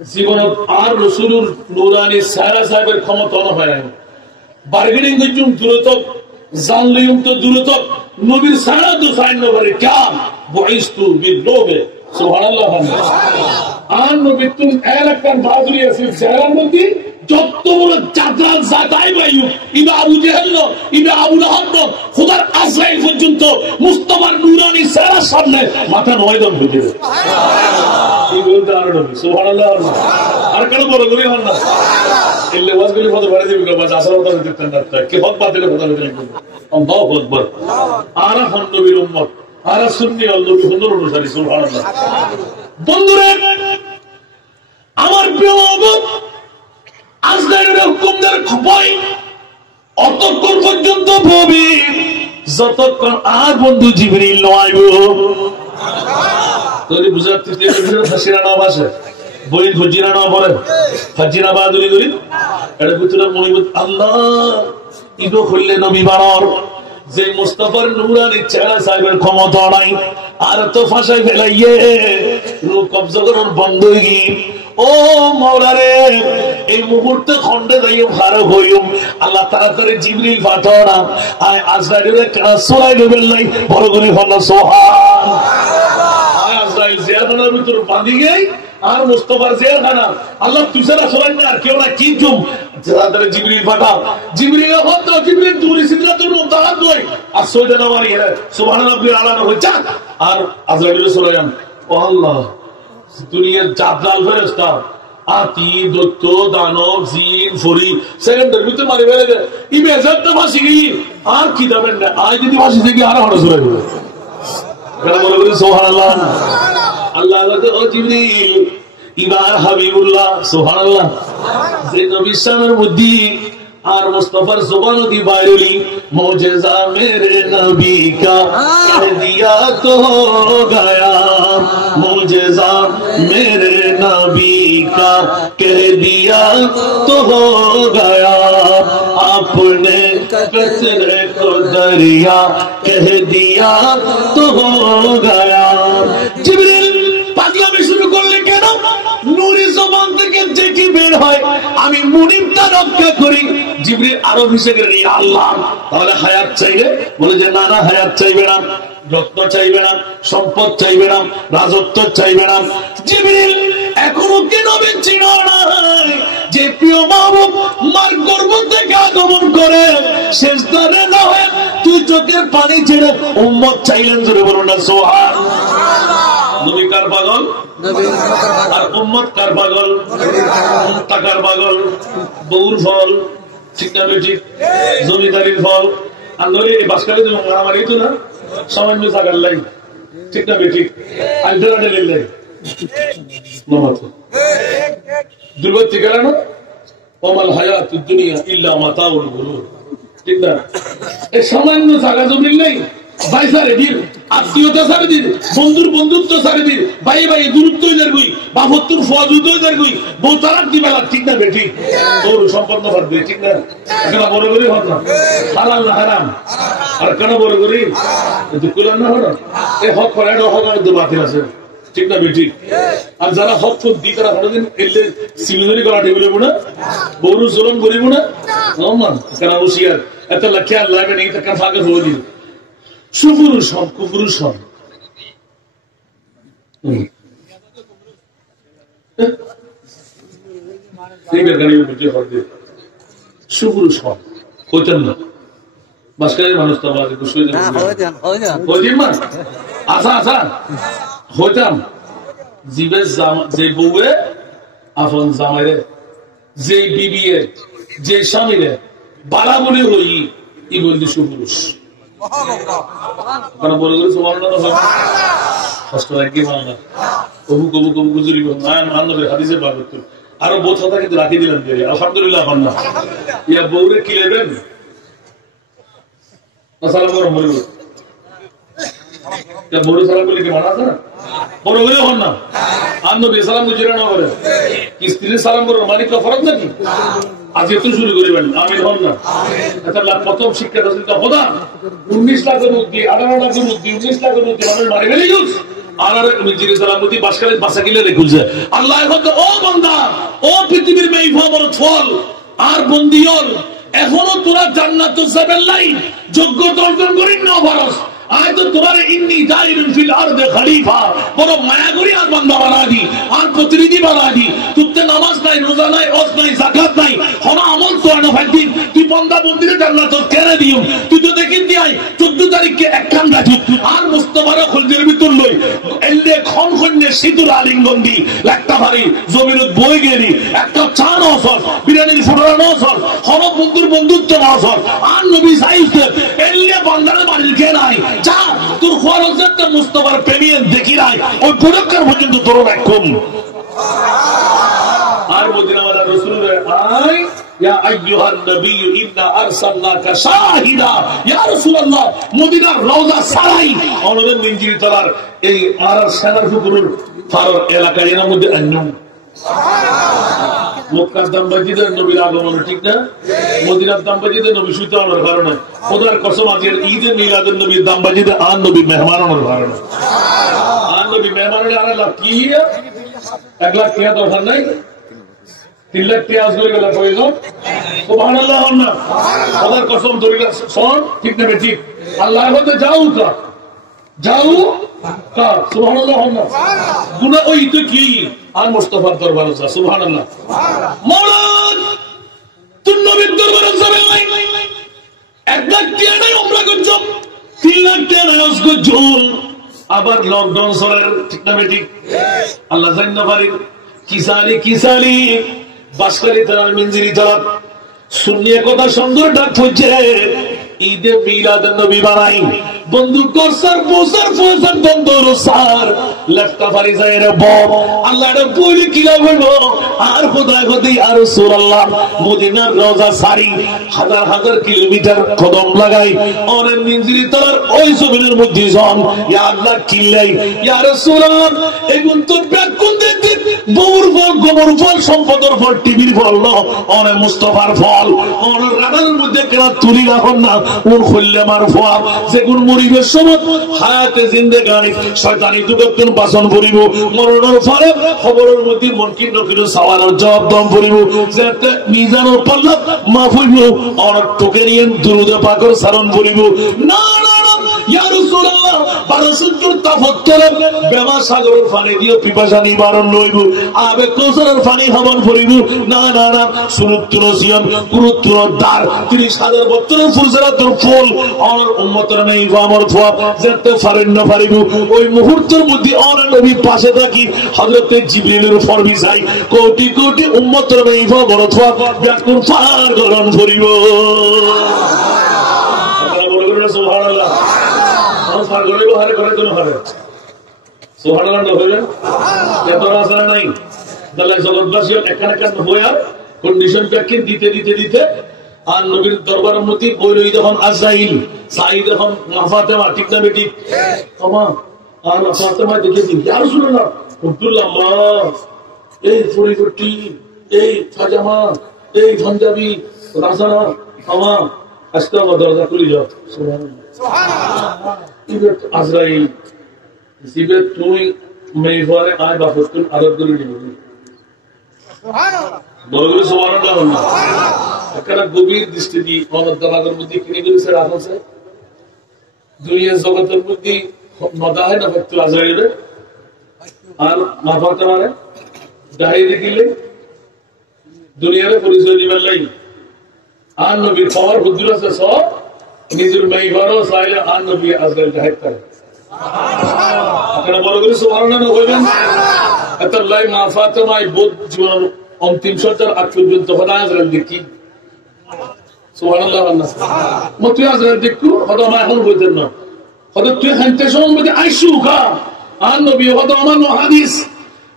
জীবন আর রাসূলুর নূরানি সারা সাহেবের ক্ষমতা না হয় বার্গেনিং গজুম দ্রুত জানলিউম তো দ্রুত নবীর সারা তো সাইন নবরে কাম বয়স্তু বিলোবে সুবহানাল্লাহ আর নবী তুম এলাকার বাজুরি আছে জারার মধ্যে যত বড় জাদরাল জাদাই বায়ু ইবা আবু জেহেল ইবা আবু লাহাব খোদার আজরাইল পর্যন্ত মুস্তাফার নূরানি সারা সামনে মাথা নয়দম হয়ে যাবে এই বলতে আর নবী সুবহানাল্লাহ আর কেন বড় করে হন না এলে ওয়াজগুলি কত বড় দিবি বাস আসল কথা দেখতেন না কে হক বাতিলের কথা বলতেন আল্লাহু আকবার আর হন নবীর উম্মত আর সুন্নি আল নবী হুজুর অনুসারী সুবহানাল্লাহ বন্ধুরা আমার প্রিয় বাবা আজরাইলের হুকুমদার খবর অতক্ষণ পর্যন্ত ভবি যতক্ষণ আর বন্ধু জিবরিল নয় তোরে বুঝাতে ফাসিরা না বাসে বই ফজিরা না বলে ফাজিরা বাদুরি করি এটা ভিতরে মনিবত আল্লাহ ইগো খুললে নবী বারর যে মুস্তাফার নূরানি চেহারা সাহেবের ক্ষমতা নাই আর তো ফাঁসাই ফেলাইয়ে রূহ কবজ করার বন্ধ হই ও মাওলা রে এই মুহূর্তে খন্ডে যাইও খারাপ হইও আল্লাহ তাড়াতাড়ি জিবরিল পাঠাও আয় আজরাইলের কাছরাই নেবেন নাই বড় করে হলো সুবহান আয় আজরাইল জিয়ারখানার ভিতর বাঁধি গই আর মুস্তাফার জিয়ারখানা আল্লাহ তুসারা সরাই না আর কেউ না কিনতুম তাড়াতাড়ি জিবরিল পাঠাও জিবরিল হতো জিবরিল দূরে সিদরাতুল মুনতাহা কই আর সৈয়দনা মারি সুবহানাল্লাহিল আলা হই যা আর আজরাইল সরাইন ও আল্লাহ দুনিয়ার জাদরাল ফেরেশতা আতি দত্ত দানব জিন ফরি সেকেন্ডের ভিতরে মারি ফেলে দেয় ইমেজটা ফাঁসি গই আর কি দাবেন না আজ যদি ফাঁসি থেকে আর হড় সরাই দেবে কেন বলে সুবহানাল্লাহ আল্লাহ আল্লাহ ও জিবরিল ইবার হাবিবুল্লাহ সুবহানাল্লাহ যে নবীর সামনের মধ্যে আর মুস্তাফার जुबान दी बायली मौजज़ा मेरे नबी का कह दिया तो हो गया मौजज़ा मेरे नबी का कह दिया तो हो गया आपने कचरे को दरिया कह दिया तो हो गया जिब्रील पागलामी शुरू করলে কেন নূরি জবান থেকে যে কি বের হয় আমি মুনিবটা রক্ষা করি জিবরিল আরো ভিসে গেলেন ইয়া আল্লাহ তাহলে হায়াত চাইবে বলে যে না না হায়াত চাইবে না রত্ন চাইবে না সম্পদ চাইবে না রাজত্ব চাইবে না জিবরিল এখনো কি নবী চিনো না যে প্রিয় মাহবুব মার গর্ভ থেকে আগমন করে শেষদারে না হয় তুই চোখের পানি ছেড়ে উম্মত চাইলেন জোরে বলুন না সুবহানাল্লাহ নবী কার পাগল আর উম্মত কার পাগল টাকার পাগল বউর ফল ঠিক না ঠিক জমিদারির ফল আর নইলে এই বাসকালে তুমি মারামারি তো না সামান্য থাকার লাই ঠিক না ঠিক আলফেরা ডেলের লাই দুর্গত ঠিক না ওমাল হায়াতুদ দুনিয়া ইল্লা মাতাউল গুরুর ঠিক না এই সামান্য থাকা জমির লাই ভাই সারে দিন, আত্মীয়তা সারে দিন, বন্ধুর বন্ধুত্ব সারে দিন, ভাই ভাই দূরত্ব হয়ে গুই, বাপত্তুর ফজুদ হয়ে গুই, বউ তালাক দিবে না, ঠিক না বেঠিক? তোর সম্পন্ন পারবে, ঠিক না? কেন বড় করে হন না? হালাল না হারাম? আর কেন বড় করি? কুলান না হলো এই হক করে হক মধ্যে বাতিল আছে, ঠিক না বেঠিক? আর যারা হক ফোক দিই তারা কোনোদিন এলে সিমিলারি করা টেবিল না, বৌরু জোলন করিব না, কেন হুশিয়ার এত খেয়াল লাগবে নেই, তার ফাঁকে হয়ে দিল সুপুরুষ হন, কুপুরুষ হন। সুপুরুষ হন, হইতেন না বাসকালের মানুষ তো আমার আশা আশা হইতাম জীবের যে বউয়ে আপন জামাইরে, যে বিবিয়ে, যে স্বামীরে বালা বলে হই ই বললি সুপুরুষ। বলে গেলে তোমার কষ্ট একই ভালো না, কবু কবু কবু গুজুরি মানবে হাদিসের বার করতো। আরো বোধ কথা কিন্তু রাখি দিলেন, আলহামদুলিল্লাহ হন না ইয়া বউরে কি নেবেন সালাম করো মরে বড় সালাম বলে কি মানা আছে না? বড় হলে হন না আর নবী সালাম গুজরা না করে কি স্ত্রীর সালাম করো মালিক ফরজ নাকি? আজ এত শুরু করিবেন আমি হন না। প্রথম শিক্ষা হতা 19 লাখের মধ্যে 18 লাখের মধ্যে 19 লাখের মধ্যে মানুষ মারি ফেলে গেল। আর মিজির সালামতি বাসকালে বাসা কিলে রেখেছে আল্লাহ ও বান্দা, ও পৃথিবীর মেয়ে বড় ফল আর বন্দিয়ল, এখনো তোরা জান্নাত যাবেন নাই, যোগ্যতা অর্জন করিন না ভারস। আজ তো তোমার ইন্নি জাইরুন ফিল আরদে খলিফা, বড় মায়া করি আর বান্দা বানা দি আর প্রতিনিধি বানা দি। তুতে নামাজ নাই, রোজা নাই, হজ নাই, যাকাত নাই, হন আমল তো আনো ফাইদিন তুই বান্দা বন্দিরে জান্নাত কেড়ে দিও। তুই তো দেখিন দিয়াই 14 তারিখে একখান গাছি আর মুস্তাফার খলদের ভিতর লই এলে খন খন্নে সিঁদুর আলিঙ্গন দি একটা ভারী জমিনত বই গেলি একটা চা নসল বিরিয়ানির ফুটরা নসল হন বন্ধুর বন্ধুত্ব নসল আর নবী সাইতে এলে বান্দারে বাড়ির কে নাই যা তোর খরচ একটা মুস্তাফার প্রেমিয়ে দেখি নাই ওই পুরস্কার পর্যন্ত তোর রাখুন। আর মদিনা ওয়ালা রাসূলুল্লাহ আই ইয়া আইয়ুহান নবী ইন্না আরসালনাকা শাহিদা, ইয়া রাসূলুল্লাহ মদিনার রওজা সারাই আমাদের মিনজির তলার এই আর সেনার পুকুরের ফারর এলাকায় এর মধ্যে আন্নুম মক্কার দামবাজিদের নবীর আগমন, ঠিক না? মদিনার দামবাজিদের নবী শুইতে হওয়ার কারণে খোদার কসম আজকের ঈদে মিলাদুন নবীর দামবাজিদের আর নবী মেহমান হওয়ার কারণে আর নবী মেহমানের আর লাভ কি 1 লাখ টাকা দরকার নাই, 3 লাখ টাকা আসলে গেল প্রয়োজন। সুবহানাল্লাহ না খোদার কসম ধরে শোন, ঠিক না ঠিক? আল্লাহ বলতে যাও কা যাও কা সুবহানাল্লাহ না গুনাহ ওই তো কি আর মুস্তাফার দরবারে যা সুবহানাল্লাহ মওলান তুই নবীর দরবারে যাবেন নাই 1 লাখ টাকা নাই উমরা করছ 3 লাখ টাকা নাই হজ করছ আবার লকডাউন চলে, ঠিক না ঠিক? আল্লাহ জান্না পারি কিসালি বাসকালি তারা মিনজিরি তারা শুনিয়ে কথা সুন্দর ডাক হচ্ছে ঈদে মিলাদ নবী বানাই বন্ধু করসার পোসার পোসার বন্ধুর সার লেফটা ফারি যায় রে বব আল্লাহর বলি কি হইব আর খোদায় খোদি আর রাসূলুল্লাহ মদিনার রওজা সারি হাজার হাজার কিলোমিটার কদম লাগাই অনেক মিনজিরি তার ওই জমিনের মধ্যে জন ইয়া আল্লাহ কিলাই ইয়া রাসূলুল্লাহ এগুন তো ব্যাকুন দিতে বউর ফল গোবর ফল সম্পদের ফল টিভির ফল না অনেক মুস্তাফার ফল অনেক রাগার মধ্যে কেনা তুলি রাখুন না ওর খুললে মার ফল যেগুন মরিবের সময় হায়াতে জিন্দেগানি শয়তানি দুগতন বাসন করিব মরণের ফলে খবরের মধ্যে মনকিন নকির সওয়ালের জবাব দম করিব যাতে মিজানের পাল্লা মাফ হইব অনেক তোকে নিয়ে দুরুদ পাকের সারণ করিব না না না ইয়া রাসূলুল্লাহ বারসুর তাফাক্কুর বেমা সাগরের পানি দিয়ে পিপাসা নিবারণ লইব আবে কৌশলের পানি হবন করিব না না না সুরুত্তর সিয়ম গুরুত্তর দার 30,000 বছরের ফুলজারাতুল ফুল আর উম্মতের নেই আমার ফুয়াব যেতে পারেন না পারিব ওই মুহূর্তের মধ্যে আর নবী পাশে থাকি হযরতে জিবরিলের ফরবি যাই কোটি কোটি উম্মতের নেই বড় ফুয়াব ব্যাকুল পার গরণ করিব সুবহানাল্লাহ আর পার গরিব হারে করে তুমি হারে সুবহানাল্লাহ হইলেন এত রাসা নাই দালাই জগৎবাসী একখানে কাজ হইয়া কন্ডিশন প্যাকেজ দিতে দিতে দিতে আর নবীর দরবারের মধ্যে বইলই যখন আজরাইল সাইদ যখন ফাতেমা ঠিক না বেটি আমা আর ফাতেমা দেখেছি ইয়া রাসূলুল্লাহ আব্দুল্লাহ মা এই পরিবর্তি এই পাজামা এই পাঞ্জাবি রাসানা আমা আজকে আমার দরজা খুলে যাও সুবহানাল্লাহ আজরাইল জিবে তুই মেইফারে আয় বাফতুল আরব করে নিবি সুবহানাল্লাহ বলগুলো সুবহানাল্লাহ একটা গভীর দৃষ্টি দিয়ে অনন্তনাগর মধ্যে কিনে দিয়েছে রাখছে দুনিয়ার জগতের মধ্যে মদাহে না ফাতুল আজরাইল আর মাফাতে মানে দাহিরি দিলে দুনিয়ারে পরিচয় দিবেন লাই আর নবীর পাওয়ার হুজুর আছে সব নিজের মেইফারও চাইলে আর নবী আজরাইল দাহির করে আপনারা বলগুলো সুবহানাল্লাহ বলবেন এত লাই মাফাতে মাই বোধ জীবন অন্তিম সত্তর আগ পর্যন্ত হদা আজরাইল দেখি সুবহানাল্লাহ মত আজরাইল দেখু হদা মা এখন বলতেন না হদা তুই হানতে সময় আইসু কা আর নবী হদা আমার হাদিস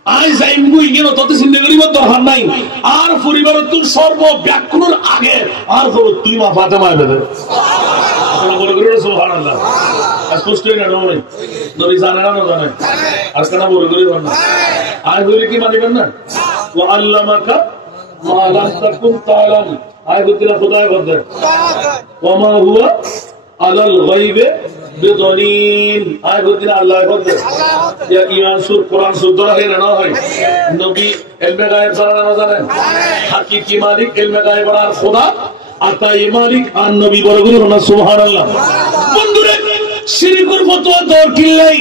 আই যাইম বুই গেল তত চিন্তা করিব দরকার নাই আর পরিবারের তুই সর্ব ব্যাকুর আগে আর হলো তুই মা ফাতেমা বেদে আপনারা বলে করে সুবহানাল্লাহ স্পষ্ট না নয় নবী জানে না জানে আজকে না বলে করে না আই বলি কি মানিবেন না ওয়া আল্লামাকা মা লাম তাকুন তাআলাম আয় বুদ্ধিরা খোদায় বলতে ওয়া মা হুয়া আলাল গায়বে বিদলিন আয় বুদ্ধিরা আল্লাহ বলতে ইয়া ঈমান সুর কোরআন শুদ্ধ রাখে না হয় নবী ইলমে গায়ব জানা না জানেন হাকিকি মালিক ইলমে গায়ব আর খোদা আতাই মালিক আর নবী বড় গুরু না সুবহানাল্লাহ বন্ধুরা শিরকুর ফতোয়া দরকার নাই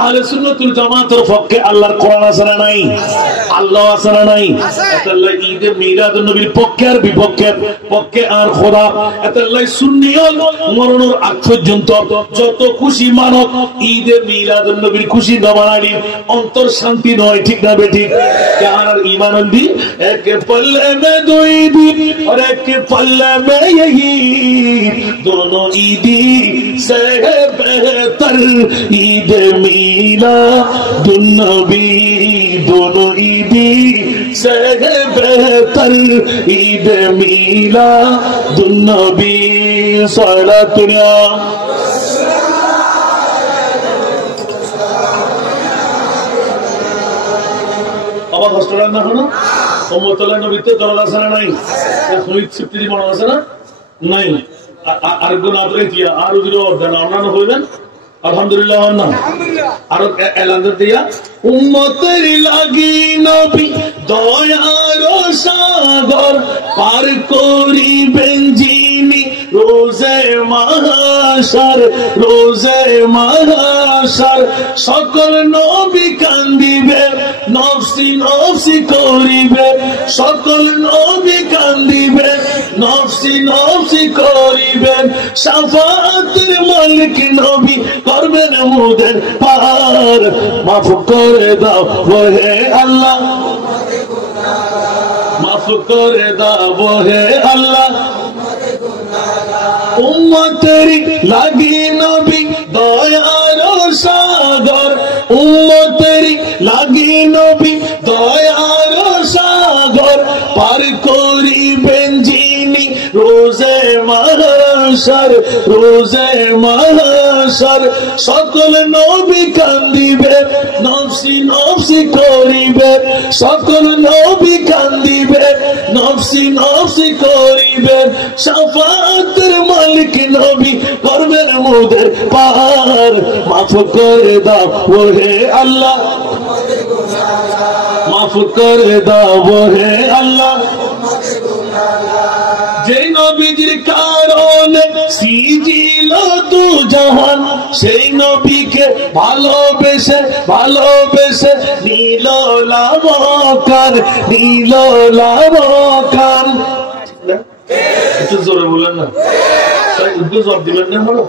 আহলে সুন্নাতুল জামাতের পক্ষে আল্লাহর কোরআন আছে না নাই আল্লাহ আছে না নাই আল্লাহ ঈদে মিলাদুন নবীর পক্ষে আর বিপক্ষে পক্ষে আর খোদা আল্লাহ সুন্নিয়ত মরণের আগ পর্যন্ত যত খুশি মানব ঈদে মিলাদুন নবীর খুশি না মানালি অন্তর শান্তি নয় ঠিক না বেঠিক কার ঈমান দি এক পল্লে মে দুই দিন আর এক পল্লে মে यही दोनों ईदी से बेहतर ईद मिलादुन्नबी दोनों ईदी से बेहतर ईद मिलादुन्नबी सलातुना আবার হস্টেলার না হলো ওমতলা নবীতে দরজা আছে না নাই শহীদ সিপ্তি মনে আছে না নাই আরেকজন আদরে দিয়া আর উদির অর্জন অন্যান্য হইবেন আলহামদুলিল্লাহ না আরো এলান দিয়া উম্মতের লাগি নবী দয়ার সাগর পার করিবেন যিনি রোজে মাহশার সকল নবী কান্দিবে নফসি নফসি করিবে সকল নবী কান্দিবে নফসি নফসি করিবেন শাফাআতের মালিক নবী করবেন মুদের পার মাফ করে দাও হে আল্লাহ মাফ করে দাও হে আল্লাহ উম্মতের লাগি নবী দয়ার সাগর উম্মতের লাগি নবী দয়ার সাগর পার করিবেন যিনি রোজে মাহশার সকল নবী কান্দিবে নফসি নফসি করিবে সকল নবী কান্দিবে নফসি নফসি করিবে শাফাআতের মালিক নবী করবেন মুদের পার মাফ করে দাও হে আল্লাহ মাফ করে দাও হে আল্লাহ যে নবীজির কারণে সিজিল দু জাহান সেই নবীকে ভালোবেসে নীল লাবকান একটু জোরে বলেন না তাই উদ্যোগ জবাব দিবেন না বলো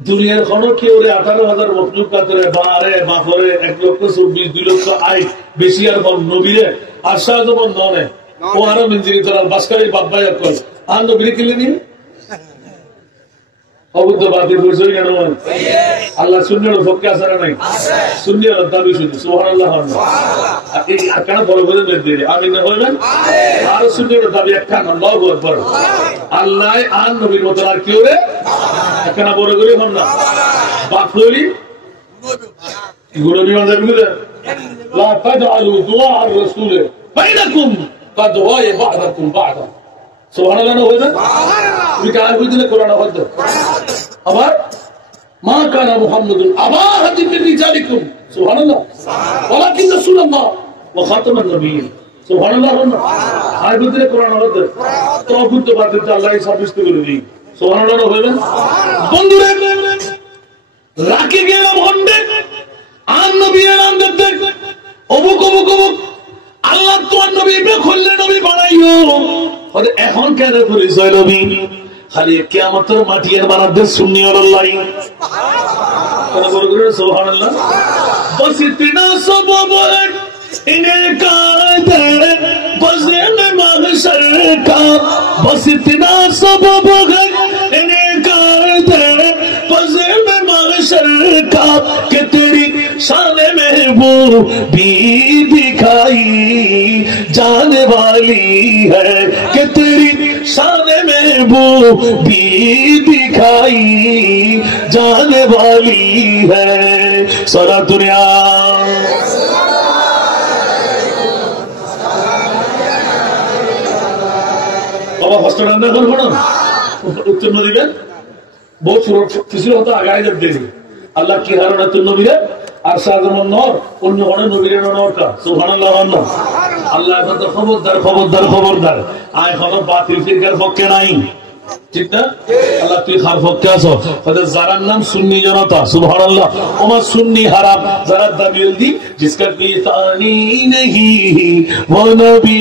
দুনিয়ার কোন কেউ 18,000 মখলুক কাতরে বারে বাপরে 1,24,000 2 লক্ষ আই বেশি আর নবীরে আশা যখন ননে ও আরো মিঞ্জিরি তোলার বাসকারীর বাব্বাই কল আর নবীরে কিলে নিয়ে অবুদ্ধবাদী পরিচয় কেন আল্লাহ শূন্যের পক্ষে আসারা নাই শূন্যের দাবি শুধু সুবহানাল্লাহ এই কেন বড় করে আমি না হইবেন আর শূন্যের দাবি একটা আল্লাহু আকবার আল্লাহ আর নবীর মতো আর কেউ রে একখানা বড় করে হন না বাপ হইলি গুরুবি মাঝে বুঝলে লা তাজআলু দুআ আর-রাসূল বাইনাকুম কাদওয়া বা'দাকুম বা'দা সুবহানাল্লাহ হয়ে যায় তুমি কার বুঝলে কোরআন হচ্ছে আবার মা কানা মুহাম্মাদুন আবা হাদিন মিন রিজালিকুম সুবহানাল্লাহ ওয়ালাকিন রাসূলুল্লাহ ওয়া খাতামান নবিয়্যিন সুবহানাল্লাহ আর বুঝলে কোরআন হচ্ছে তো বুঝতে পারতেন যে আল্লাহ সাব্যস্ত করে দিই সুবহানাল্লাহ হবেন বন্ধুরা রাখি গেলাম হন্ডে আর নবী নাম দেখ অমুক অমুক অমুক আল্লাহ তোমার নবী খুললে নবী বানাইও এখন কেন পরিচয় নবী খালি কিয়ামতের মাটির বানাতে সুন্নি আল্লাহ সুবহানাল্লাহ বস ইতনা সবব इनका दर बज़न महशर का बस इतना सबब है इनका दर बज़न महशर का कि तेरी शान महबूब भी दिखाई जाने वाली है कि तेरी शान महबूब भी दिखाई जाने वाली है सारा दुनिया হস্ত রান্না করবো না উত্তর দিবেন বহুত কিছু হতো আগায় দেবে আল্লাহ কি হারান নবীরে আর সাধারণ নর অন্য অনেক নবীরের নরকা সুবহানাল্লাহ আল্লাহ এখন তো খবরদার খবরদার খবরদার আয় খবর বাতিল ফিরকার পক্ষে নাই ঠিক না আল্লাহ তুই খার পক্ষে আছো যারার নাম সুন্নি জনতা সুবহানাল্লাহ ওমা সুন্নি হারাম যারা দাবি দি জিসকা কি তানি নেহি वो नबी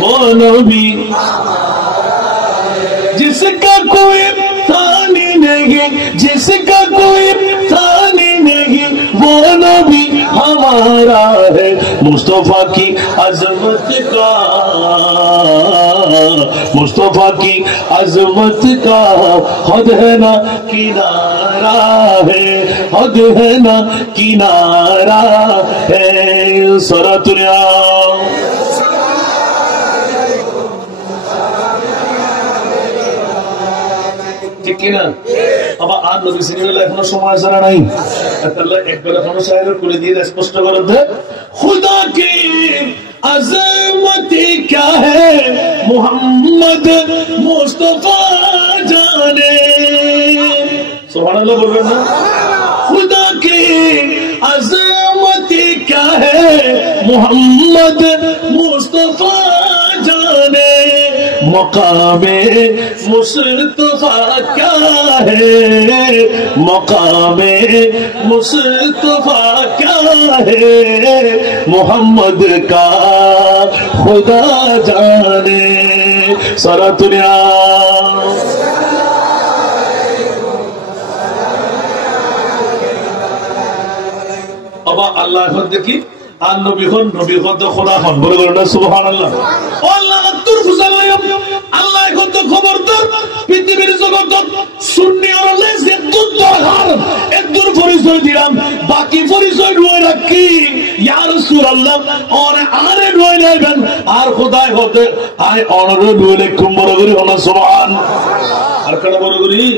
वो नबी जिसका कोई थानी नहीं जिसका कोई थानी नहीं वो नबी हमारा है मुस्तफा की अजमत का मुस्तफा की अजमत का हद है ना किनारा है हद है ना किनारा है सारा दुनिया কিনা আবার আর নবী সিরিয়াল এখনো সময় জানা নাই আল্লাহ একবার এখনো শায়র করে দিয়ে স্পষ্ট করে দে খুদা কি আযমত क्या है মোহাম্মদ মুস্তাফা জানে সুবহানাল্লাহ বলবেন না খুদা কি আযমত क्या है মোহাম্মদ মুস্তাফা জানে मकामे मुस्तफा क्या है मकामे मुस्तफा क्या है मोहम्मद का खुदा जाने सारा दुनिया अब अल्लाह देखी আর নবী হন তো খোদা হন বলে বলেন সুবহানাল্লাহ আল্লাহ আতুর ফুসালায় আল্লাহ কত খবরদার পৃথিবীর জগৎ সুন্নি আল্লাহ যে দরকার একদর পরিচয় দিলাম বাকি পরিচয় রয়ে রাখি ইয়া রাসূলুল্লাহ আরে রয়ে নেবেন আর খোদাই হতে আয় অনর রয়ে কুম বড় করে হনা সুবহান আর কেন বড় করি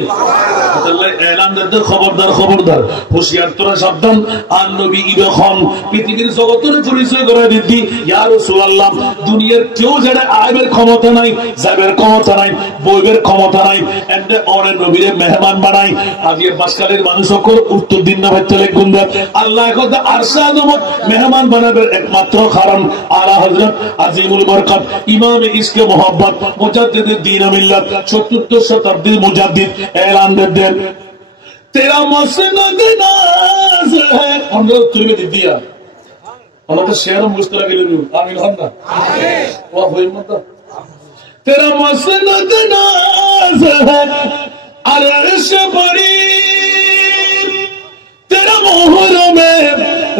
আল্লাহ এলান দেন খবরদার খবরদার হুঁশিয়ার তোরা সাবধান আর নবী ইদখন পৃথিবীর জগতের পরিচয় করে দিতি ইয়া রাসূলুল্লাহ দুনিয়ার কেউ যারা আইবের ক্ষমতা নাই যাবের ক্ষমতা নাই বইবের ক্ষমতা নাই এন্ড অনেক নবীর মেহমান বানাই আজকে বাসকালের মানুষ সকল উত্তর দিন না ভাইতলে গুন্ডা আল্লাহ কথা আরশা আজমত মেহমান বানাবের একমাত্র কারণ আলা হযরত আজিমুল বরকত ইমাম ইশকে মোহাব্বত মুজাদ্দিদ দ্বীন মিল্লাত 74 শতাব্দীর মুজাদ্দিদ এলান দেন तेरा मसनद नाज है हम लोग तुझे दे दिया हम तो शेर मुस्तला के लिए आमीन होना आमीन वाह होई मत तेरा मसनद नाज है अर्श बड़ी तेरा मोहर में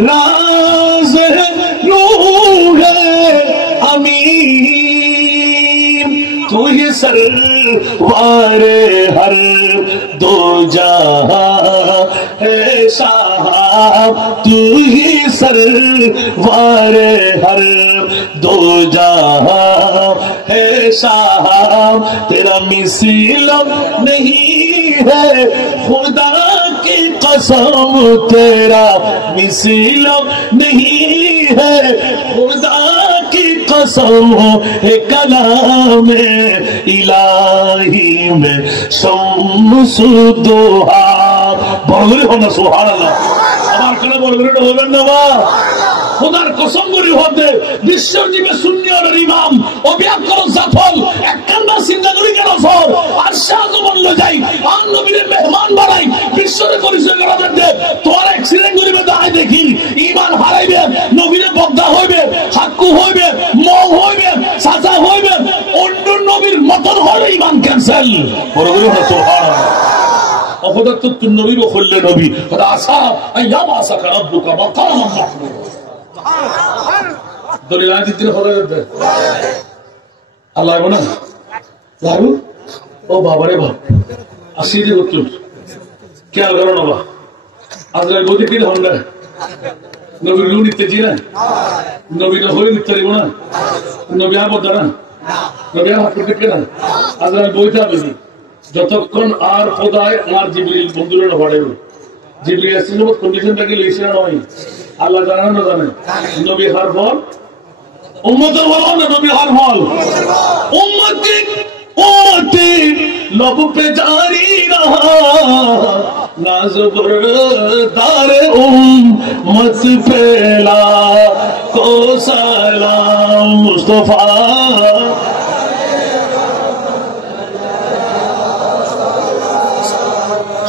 राज है रूह है अमीन तू ही सरवारे हर दो जहां है साहब, तू ही सरवारे हर दो जहां है साहब, तेरा मिसाल नहीं है खुदा की कसम, तेरा मिसाल नहीं है खुदा की कसम, है कलाम इलाही में शम्सुद्दोहा। বড় হন না সুবহানাল্লাহ। আমার কেন বলবেন না বা খোদার কসম করে হতে বিশ্বজীবে সুন্নিয়তের ইমাম ও ব্যাকরণ জাফর একখানা চিন্তা করি কেন ফর আর শাহ বলল যাই আর নবীর মেহমান বানাই বিশ্বরে পরিচয় করা দে তোর অ্যাক্সিডেন্ট করিবে দাঁড়াই দেখি ঈমান হারাইবে, নবীর বদা হইবে, হাক্কু হইবে, মগ হইবে, সাজা হইবে, অন্য নবীর মতন হলে ঈমান ক্যান্সেল। বড় করে হন সুবহানাল্লাহ। অপদার্থ নবী ও খল্লে নবী আসা আইয়ামা সাকা রাব্বুকা মাকামান মাহমুদ। দলিল আয়াত দিতে হবে আল্লাহ বলেন লাহু ও বাবারে বাপ আসিদে উত্তর খেয়াল করো না বা আজরাইল বলতে কি হন্ডা নবীর রু নিতে চিনা নবী হয়ে নিতে পারিব না, নবী আবদ্ধ না, নবী হাত করতে না, আজরাইল বইতে হবে যতক্ষণ আর খোদায় আমার জিবরিল বন্ধুরা না বাড়ে জিবরিল আসছিল কন্ডিশনটাকে লিখছে না নয় আল্লাহ জানেন না জানেন নবী হার ফল উম্মতের বলো না নবী হার ফল উম্মতি উম্মতি लब पे जारी रहा नाज़बरदार उम्मत पेला को सलाम मुस्तफा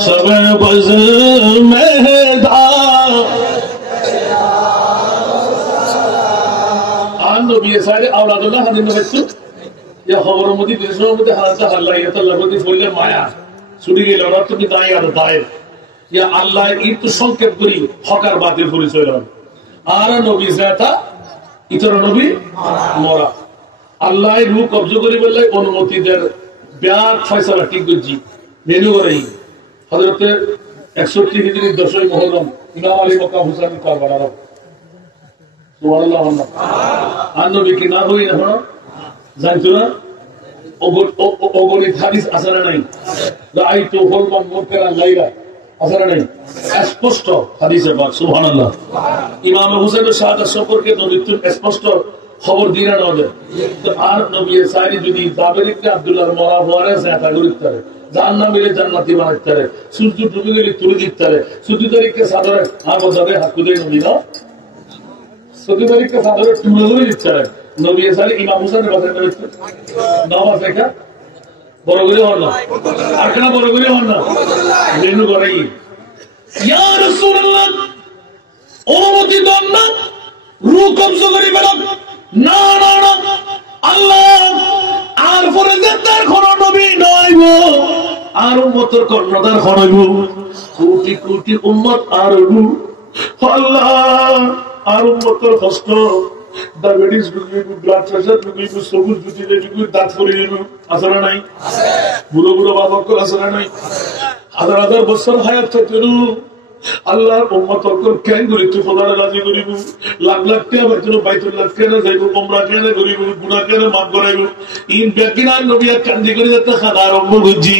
सब बज़ मेहदा आन नबी सारे औलादुल्लाह हदीन में बच्चों या खबरों में दूसरों में हालत अल्लाह ये तो लगती बोले माया सुनी गई लड़ा तो दाएं या दाएं या अल्लाह ये तो संकेत करी हकार बातें पूरी सोचो आरा नबी ज़ाता इतना नबी मोरा अल्लाह रूह कब्ज़ करी बोले अनुमति दर ब्याह फैसला ठीक गुजी मेनू करें हज़रत 61 हिजरी 10 मुहर्रम इमाम अली मकाम हुसैन का बड़ा रहा सुभान अल्लाह आन नबी की ना हुई ना जानते ना ओगोनी हादिस असर नहीं राई तो होलमान मुनकरा लाइला असर नहीं स्पष्ट हादिस है बात सुभान अल्लाह इमाम हुसैन शाहादत शक्र के नबीतुन स्पष्ट खबर दिना ना दे तो आर नबी सारी जुदी जाबिर के अब्दुल्लाह मोरा हुआरे से आता गुरित करे जानना मिले जन्नती बनाते रहे सूर्य डूबे गए तुले दिखते रहे सूर्य तरीके सादरे हाँ वो जबे हकुदे नबी ना सूर्य तरीके सादरे तुले दिखते रहे नबी सारी इमाम हुसैन ने बताया नवाज देखा बरोगरे होना आखना बरोगरे होना लेनु करेगी या रसूल अल्लाह ओमती दोन्ना रूह कब्ज़ करी बेटा ना ना ना अल्लाह आर फरज़दार खनो नबी नइबो आर उम्मतर कर्णदार खनइबो कोटि कोटि उम्मत आर अल्लाह आर उम्मतर कष्ट डायबिटीज रुगिबो ब्लाड प्रेशर रुगिबो सगुर जुतिले रुगिबो दाঁত পড়ে যাবে আসলে নাই বুড়ো বুড়ো বাবা কো আসলে নাই হাজার হাজার বছর হায়াত থাকলো আল্লাহর উম্মত কো কেন করি তুই খোদার রাজি করিব লাখ লাখ টাকা বেতন বাইতুল্লাহ কেন যাইব উমরা কেন করিব গুনাহ কেন maaf করাইব ইন বেকিনা নবিয়া কান্দি করে যেতে খানা আরম্ভ করছি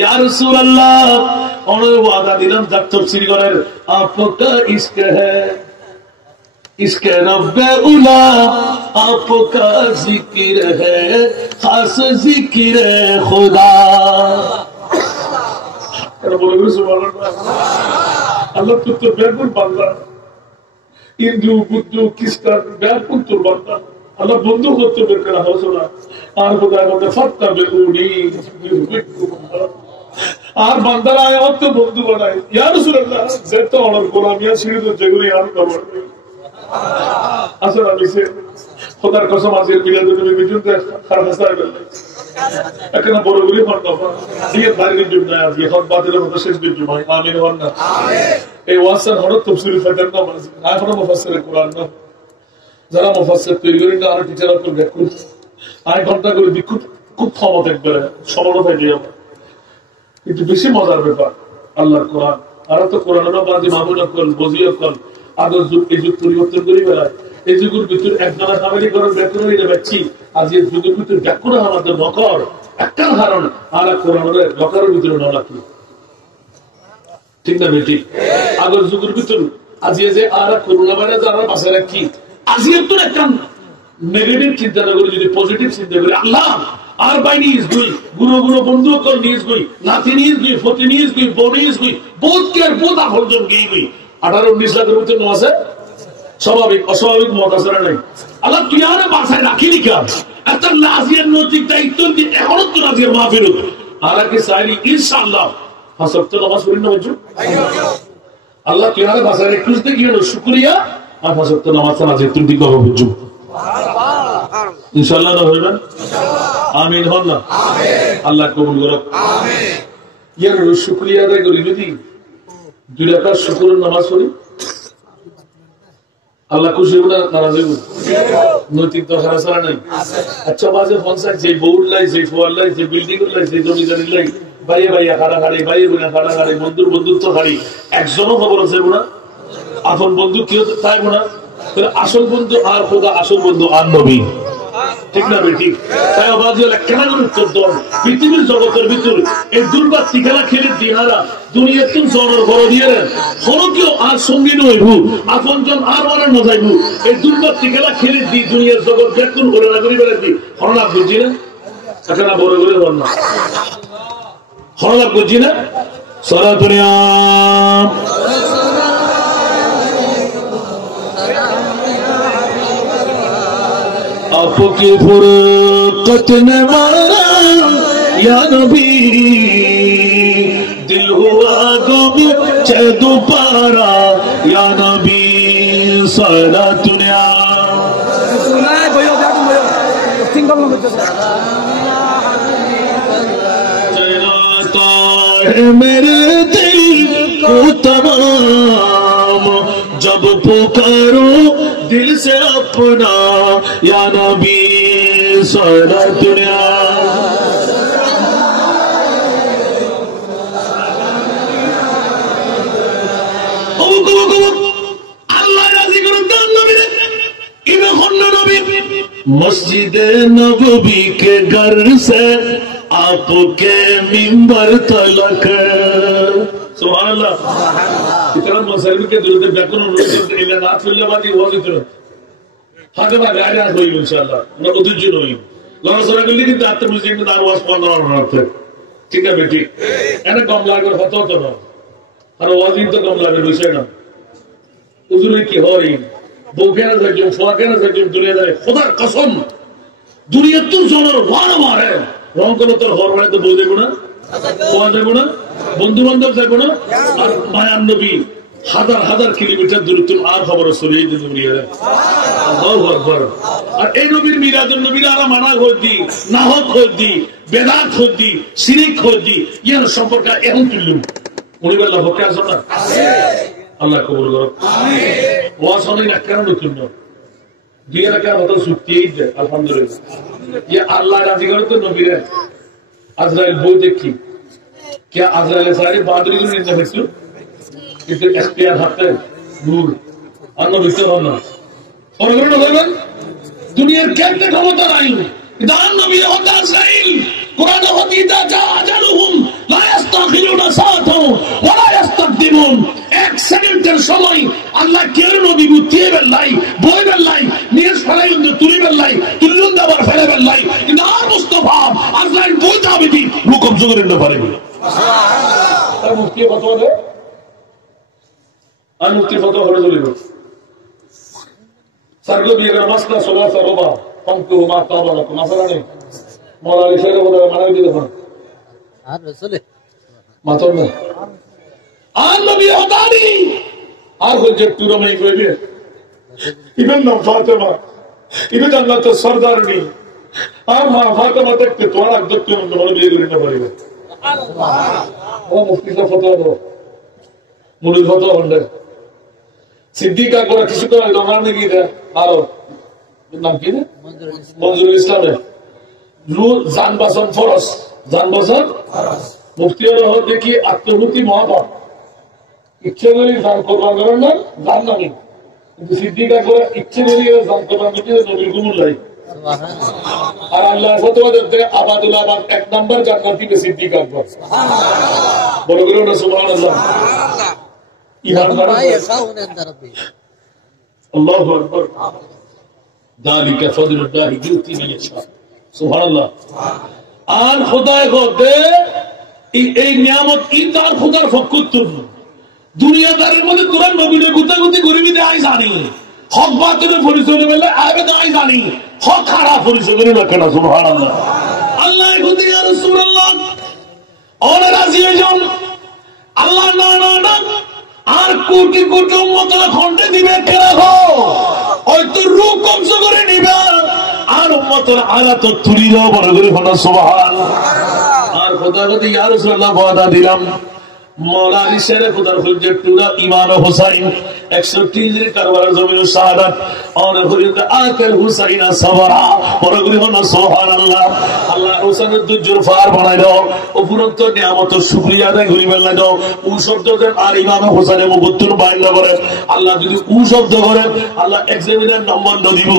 ইয়া রাসূলুল্লাহ অন ওয়াদা দিলাম যাক তাফসীর করার আপকা ইশক है इसके रब्बे उला आपका जिक्र है खास जिक्र खुदा अल्लाह तो बिल्कुल बंदा हिंदू बुद्ध किसका बिल्कुल तो बंदा अल्लाह बंदू को तो बिल्कुल हौसला और खुदा को फत्ता बेउनी और बंदा आया तो बंदू बनाए या रसूल अल्लाह जेतो और गुलामिया सीढ़ी तो जगरी यार कबर আসলে আমি সে খোদার কসম আছে বিলাদুল নবী বিজুন তে খারফাসা গেল এখন বড় গুলি ফর দফা দিয়ে বাড়ির জন্য আছে হক বাতিল হতো শেষ দিন জুমাই আমিন ওয়ান্না এই ওয়াসান হলো তাফসীর ফাতার না মানে আখরা মুফাসসির কুরআন না যারা মুফাসসির তৈরি করেন আর টিচার আপনি দেখুন আই ঘন্টা করে বিক্ষুব্ধ খুব ক্ষমতা একবারে সফলতা দিয়ে যাবে। কিন্তু বেশি মজার ব্যাপার আল্লাহর কোরআন। আর তো কোরআনের বাদী মামুন কল বজিও কল আগের যুগ এই যুগ পরিবর্তন করে বেড়ায়। এই যুগের ভিতর একজনের কামেরি করার ব্যাকুণ হয়ে যাচ্ছি। আজ এই যুগের ভিতর ব্যাকুণ আমাদের নকর একটা ধারণ আর কোরআনের লকারের ভিতরে ন রাখি, ঠিক না বেটি? আগের যুগের ভিতর আজ যে আর করোনা ভাইরাস যারা বাঁচা রাখি আজ একটু একটা নেগেটিভ চিন্তা না করে যদি পজিটিভ চিন্তা করি আল্লাহ আর বাই নিজ গুই গুরু গুরু বন্ধু কর নিজ গুই নাতি নিজ গুই ফতি নিজ গুই বউ নিজ গুই বহুত কেয়ার বহুত আফলজন গিয়ে গুই 18-19 লাখের ভিতরে ন আছে স্বাভাবিক অস্বাভাবিক মত আছে না নাই? আল্লাহ তুই আর বাসায় রাখিনি কেন? একটা নাজিয়ার নৈতিক দায়িত্ব এখনো তো নাজিয়ার মাহফিল আর কি চাইনি ইনশাআল্লাহ হাসক্ত নামাজ পড়ি না বলছো আল্লাহ তুই আর বাসায় রেখে কি হলো শুক্রিয়া আর হাসক্ত নামাজ নাজির তুই দিকে বুঝছো ইনশাআল্লাহ না হইবেন আমিন হন না আল্লাহ কবুল করুক ইয়ার শুক্রিয়া আদায় করি যদি 2 রাকাত শুকরের নামাজ পড়ি আল্লাহ খুশি হবে না নারাজ হবে? নৈতিক দরকার আছে না নাই? আচ্ছা বাজে পঞ্চায়েত যে বউর লাই যে ফোয়ার লাই যে বিল্ডিং এর লাই যে জমিদারির লাই বাইরে বাইরে হাড়াহাড়ি বাইরে বোনা হাড়াহাড়ি বন্ধুর বন্ধুত্ব হাড়ি একজনও খবর আছে না? আপন বন্ধু কেউ তাই না? আসল বন্ধু আর খোদা আসল বন্ধু আর নবী, ঠিক না বেটি? তাই অবাজি হলে কেন উত্তর দল পৃথিবীর জগতের ভিতরে এই দুর্বাতি খেলা খেলে দিনারা দুনিয়ার তুম জনের বড় দিয়ে কোনো কেউ আর সঙ্গী নইব আপন জন আর মারার না যাইব এই দুর্বাতি খেলা খেলে দি দুনিয়ার জগৎ ব্যাকুল করে না করি বেড়ে দি হরলাভ বুঝি না এখন বড় করে বল না হরলাভ বুঝি না সারা দুনিয়া आपकी फुरकत ने मारा या नबी दिल हुआ गुम चे दोबारा या नबी सारा दुनिया जलाता है मेरे दिल को तमाम जब पुकारो दिल से अपना या नबी सारा दुनिया अल्लाह राजी करो नबी मस्जिद नबवी के घर से आपके मिंबर तलक सुभान अल्लाह इतना मसलम के दुरुद बैकुन इला ना फुल्ले बादी हो जितरो हागे बा गाड़ी आ होई इंशाल्लाह ना उद्देश्य नहीं लड़ा सरा के लिए दात मुझे में दार वास 15 रहते ठीक है बेटी एने कम लागे फतो तो ना और वाजिब तो कम लागे विषय ना उजुरी की हो रही बोकेना सजो फवाकेना सजो दुनिया दारे खुदा कसम दुनिया तुम जोनर वार मारे রং করো তোর হর মানে তো বুঝে গুণা কোয়া যাবো না বন্ধু বান্ধব যাবো না আর মায়ার নবী হাজার হাজার কিলোমিটার দূরত্ব আর খবর ছড়িয়ে দিতে দুনিয়ারে আর এই নবীর মিরাজুল নবীর আর মানা হইতি নাহক হইতি বেদাত হইতি শিরিক হইতি ইয়ার সম্পর্ক এখন তুললুম উনি বলল হকে আসো না আল্লাহ কবুল করো আমিন ওয়া শুনি না কেন তুলল দুই রাকাত হতো সুক্তিই দে আলহামদুলিল্লাহ ये अल्लाह राजी करो तो नबी है अज़राइल बोल देखी क्या अज़राइल सारी बादरी को नहीं समझते कितने एसपीआर हाथे दूर अन्ना विषय होना और अगर नबी दुनिया कैसे खबरदार आई इदान नबी होता अज़राइल कुरान होती जा अजलुहुम ला यस्ताखिरुना सातों वला यस्तक़दिमुन एक सेकंडेर समय আল্লাহ কেন নবী বুঝিয়ে বেলাই বই বেলাই নিজ ফেলাই উন্দে তুলি বেলাই তুলুন দাবার ফেলে বেলাই কিন্তু আর মুস্তাফা আজরাইল বই যাবে দি হুকুম জোরে না পারে সুবহানাল্লাহ আর মুফতি ফতোয়া দে আর মুফতি ফতোয়া হলো জলিল সারগো বিয়ের মাসলা সবা সবা পঙ্কু মা তাবালা মাসালা নেই মওলা আলী শেখ বলে মানাই দিতে পারে আর রাসূল মাতর না আর নবী হদানি আর হচ্ছে তুরো মেয়ে কইবে ইবেন নাম ফাতেমা ইবে জান্নাত সরদারনি আর মা ফাতেমা দেখতে তোমার একদম মনে বিয়ে করে না পারিবে সুবহানাল্লাহ ও মুফতি সাহেব ফতোয়া দাও মুনির ফতোয়া হন্ডে সিদ্দিকা করে কিছু করে দরবার নাকি দে আর নাম কি রে মঞ্জুরুল ইসলাম যান বাসন ফরস, যান বাসন মুফতি দেখি আত্মভূতি মহাপাপ, ইচ্ছে করি যান কোরবান করেন না, যান না কিন্তু সিদ্দিক আকবর ইচ্ছে করি যান কোরবান করতে নবীর গুমুল নাই। আর আল্লাহ আবাদুল আবাদ 1 নম্বর জান্নাতি সিদ্দিক আকবর। বড় করে ওটা সুবহানাল্লাহ। আল্লাহু আকবার। যালিকা ফাদলুল্লাহি ইউতি মান ইয়াশা। সুবহানাল্লাহ। আর খোদায়ে গদে এই নিয়ামত ইনদার খোদার ফকতুন দুনিয়াদারের মধ্যে তোরা নবীর গুতাগুতি গরিবি দেয় জানি, হক বাতিলের পরিচয় বলে আবে দেয় জানি, হক খারাপ পরিচয় করে রাখেনা। সুবহানাল্লাহ। আল্লাহ খুদি ইয়া রাসূলুল্লাহ ওরা রাজি হইজন আল্লাহ না না না আর কোটি কোটি উম্মতরা খন্ডে দিবে কে রাখো হয়তো রূপ কবজ করে নিবে আর উম্মতরা আলাত তুলি দাও বড় করে বলো সুবহানাল্লাহ। আর খোদা যদি ইয়া রাসূলুল্লাহ ওয়াদা দিলাম মৌলা আলী শেরে খুদার হুজ্জত টুরা ইমাম হুসাইন 130 হিজরি কারবালার জমিন শাহাদাত और हुजूर आकल हुसैन सवरा পরগুলো সুবহানাল্লাহ। আল্লাহ হুসাইনের দুজুরফার বানাই দাও উপরন্ত নিয়ামত শুকরিয়া আদায় করিবেন না দাও ও শব্দ দেন আর ইমাম হুসাইনের মুবত্তুর বাইন্দা করেন। আল্লাহ যদি ও শব্দ করেন আল্লাহ এক্সামিনার নম্বর দিব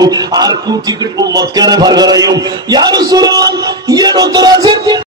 আর কোটি কোটি উম্মত কেন ভার করাইও ইয়া রাসূলুল্লাহ ইয়া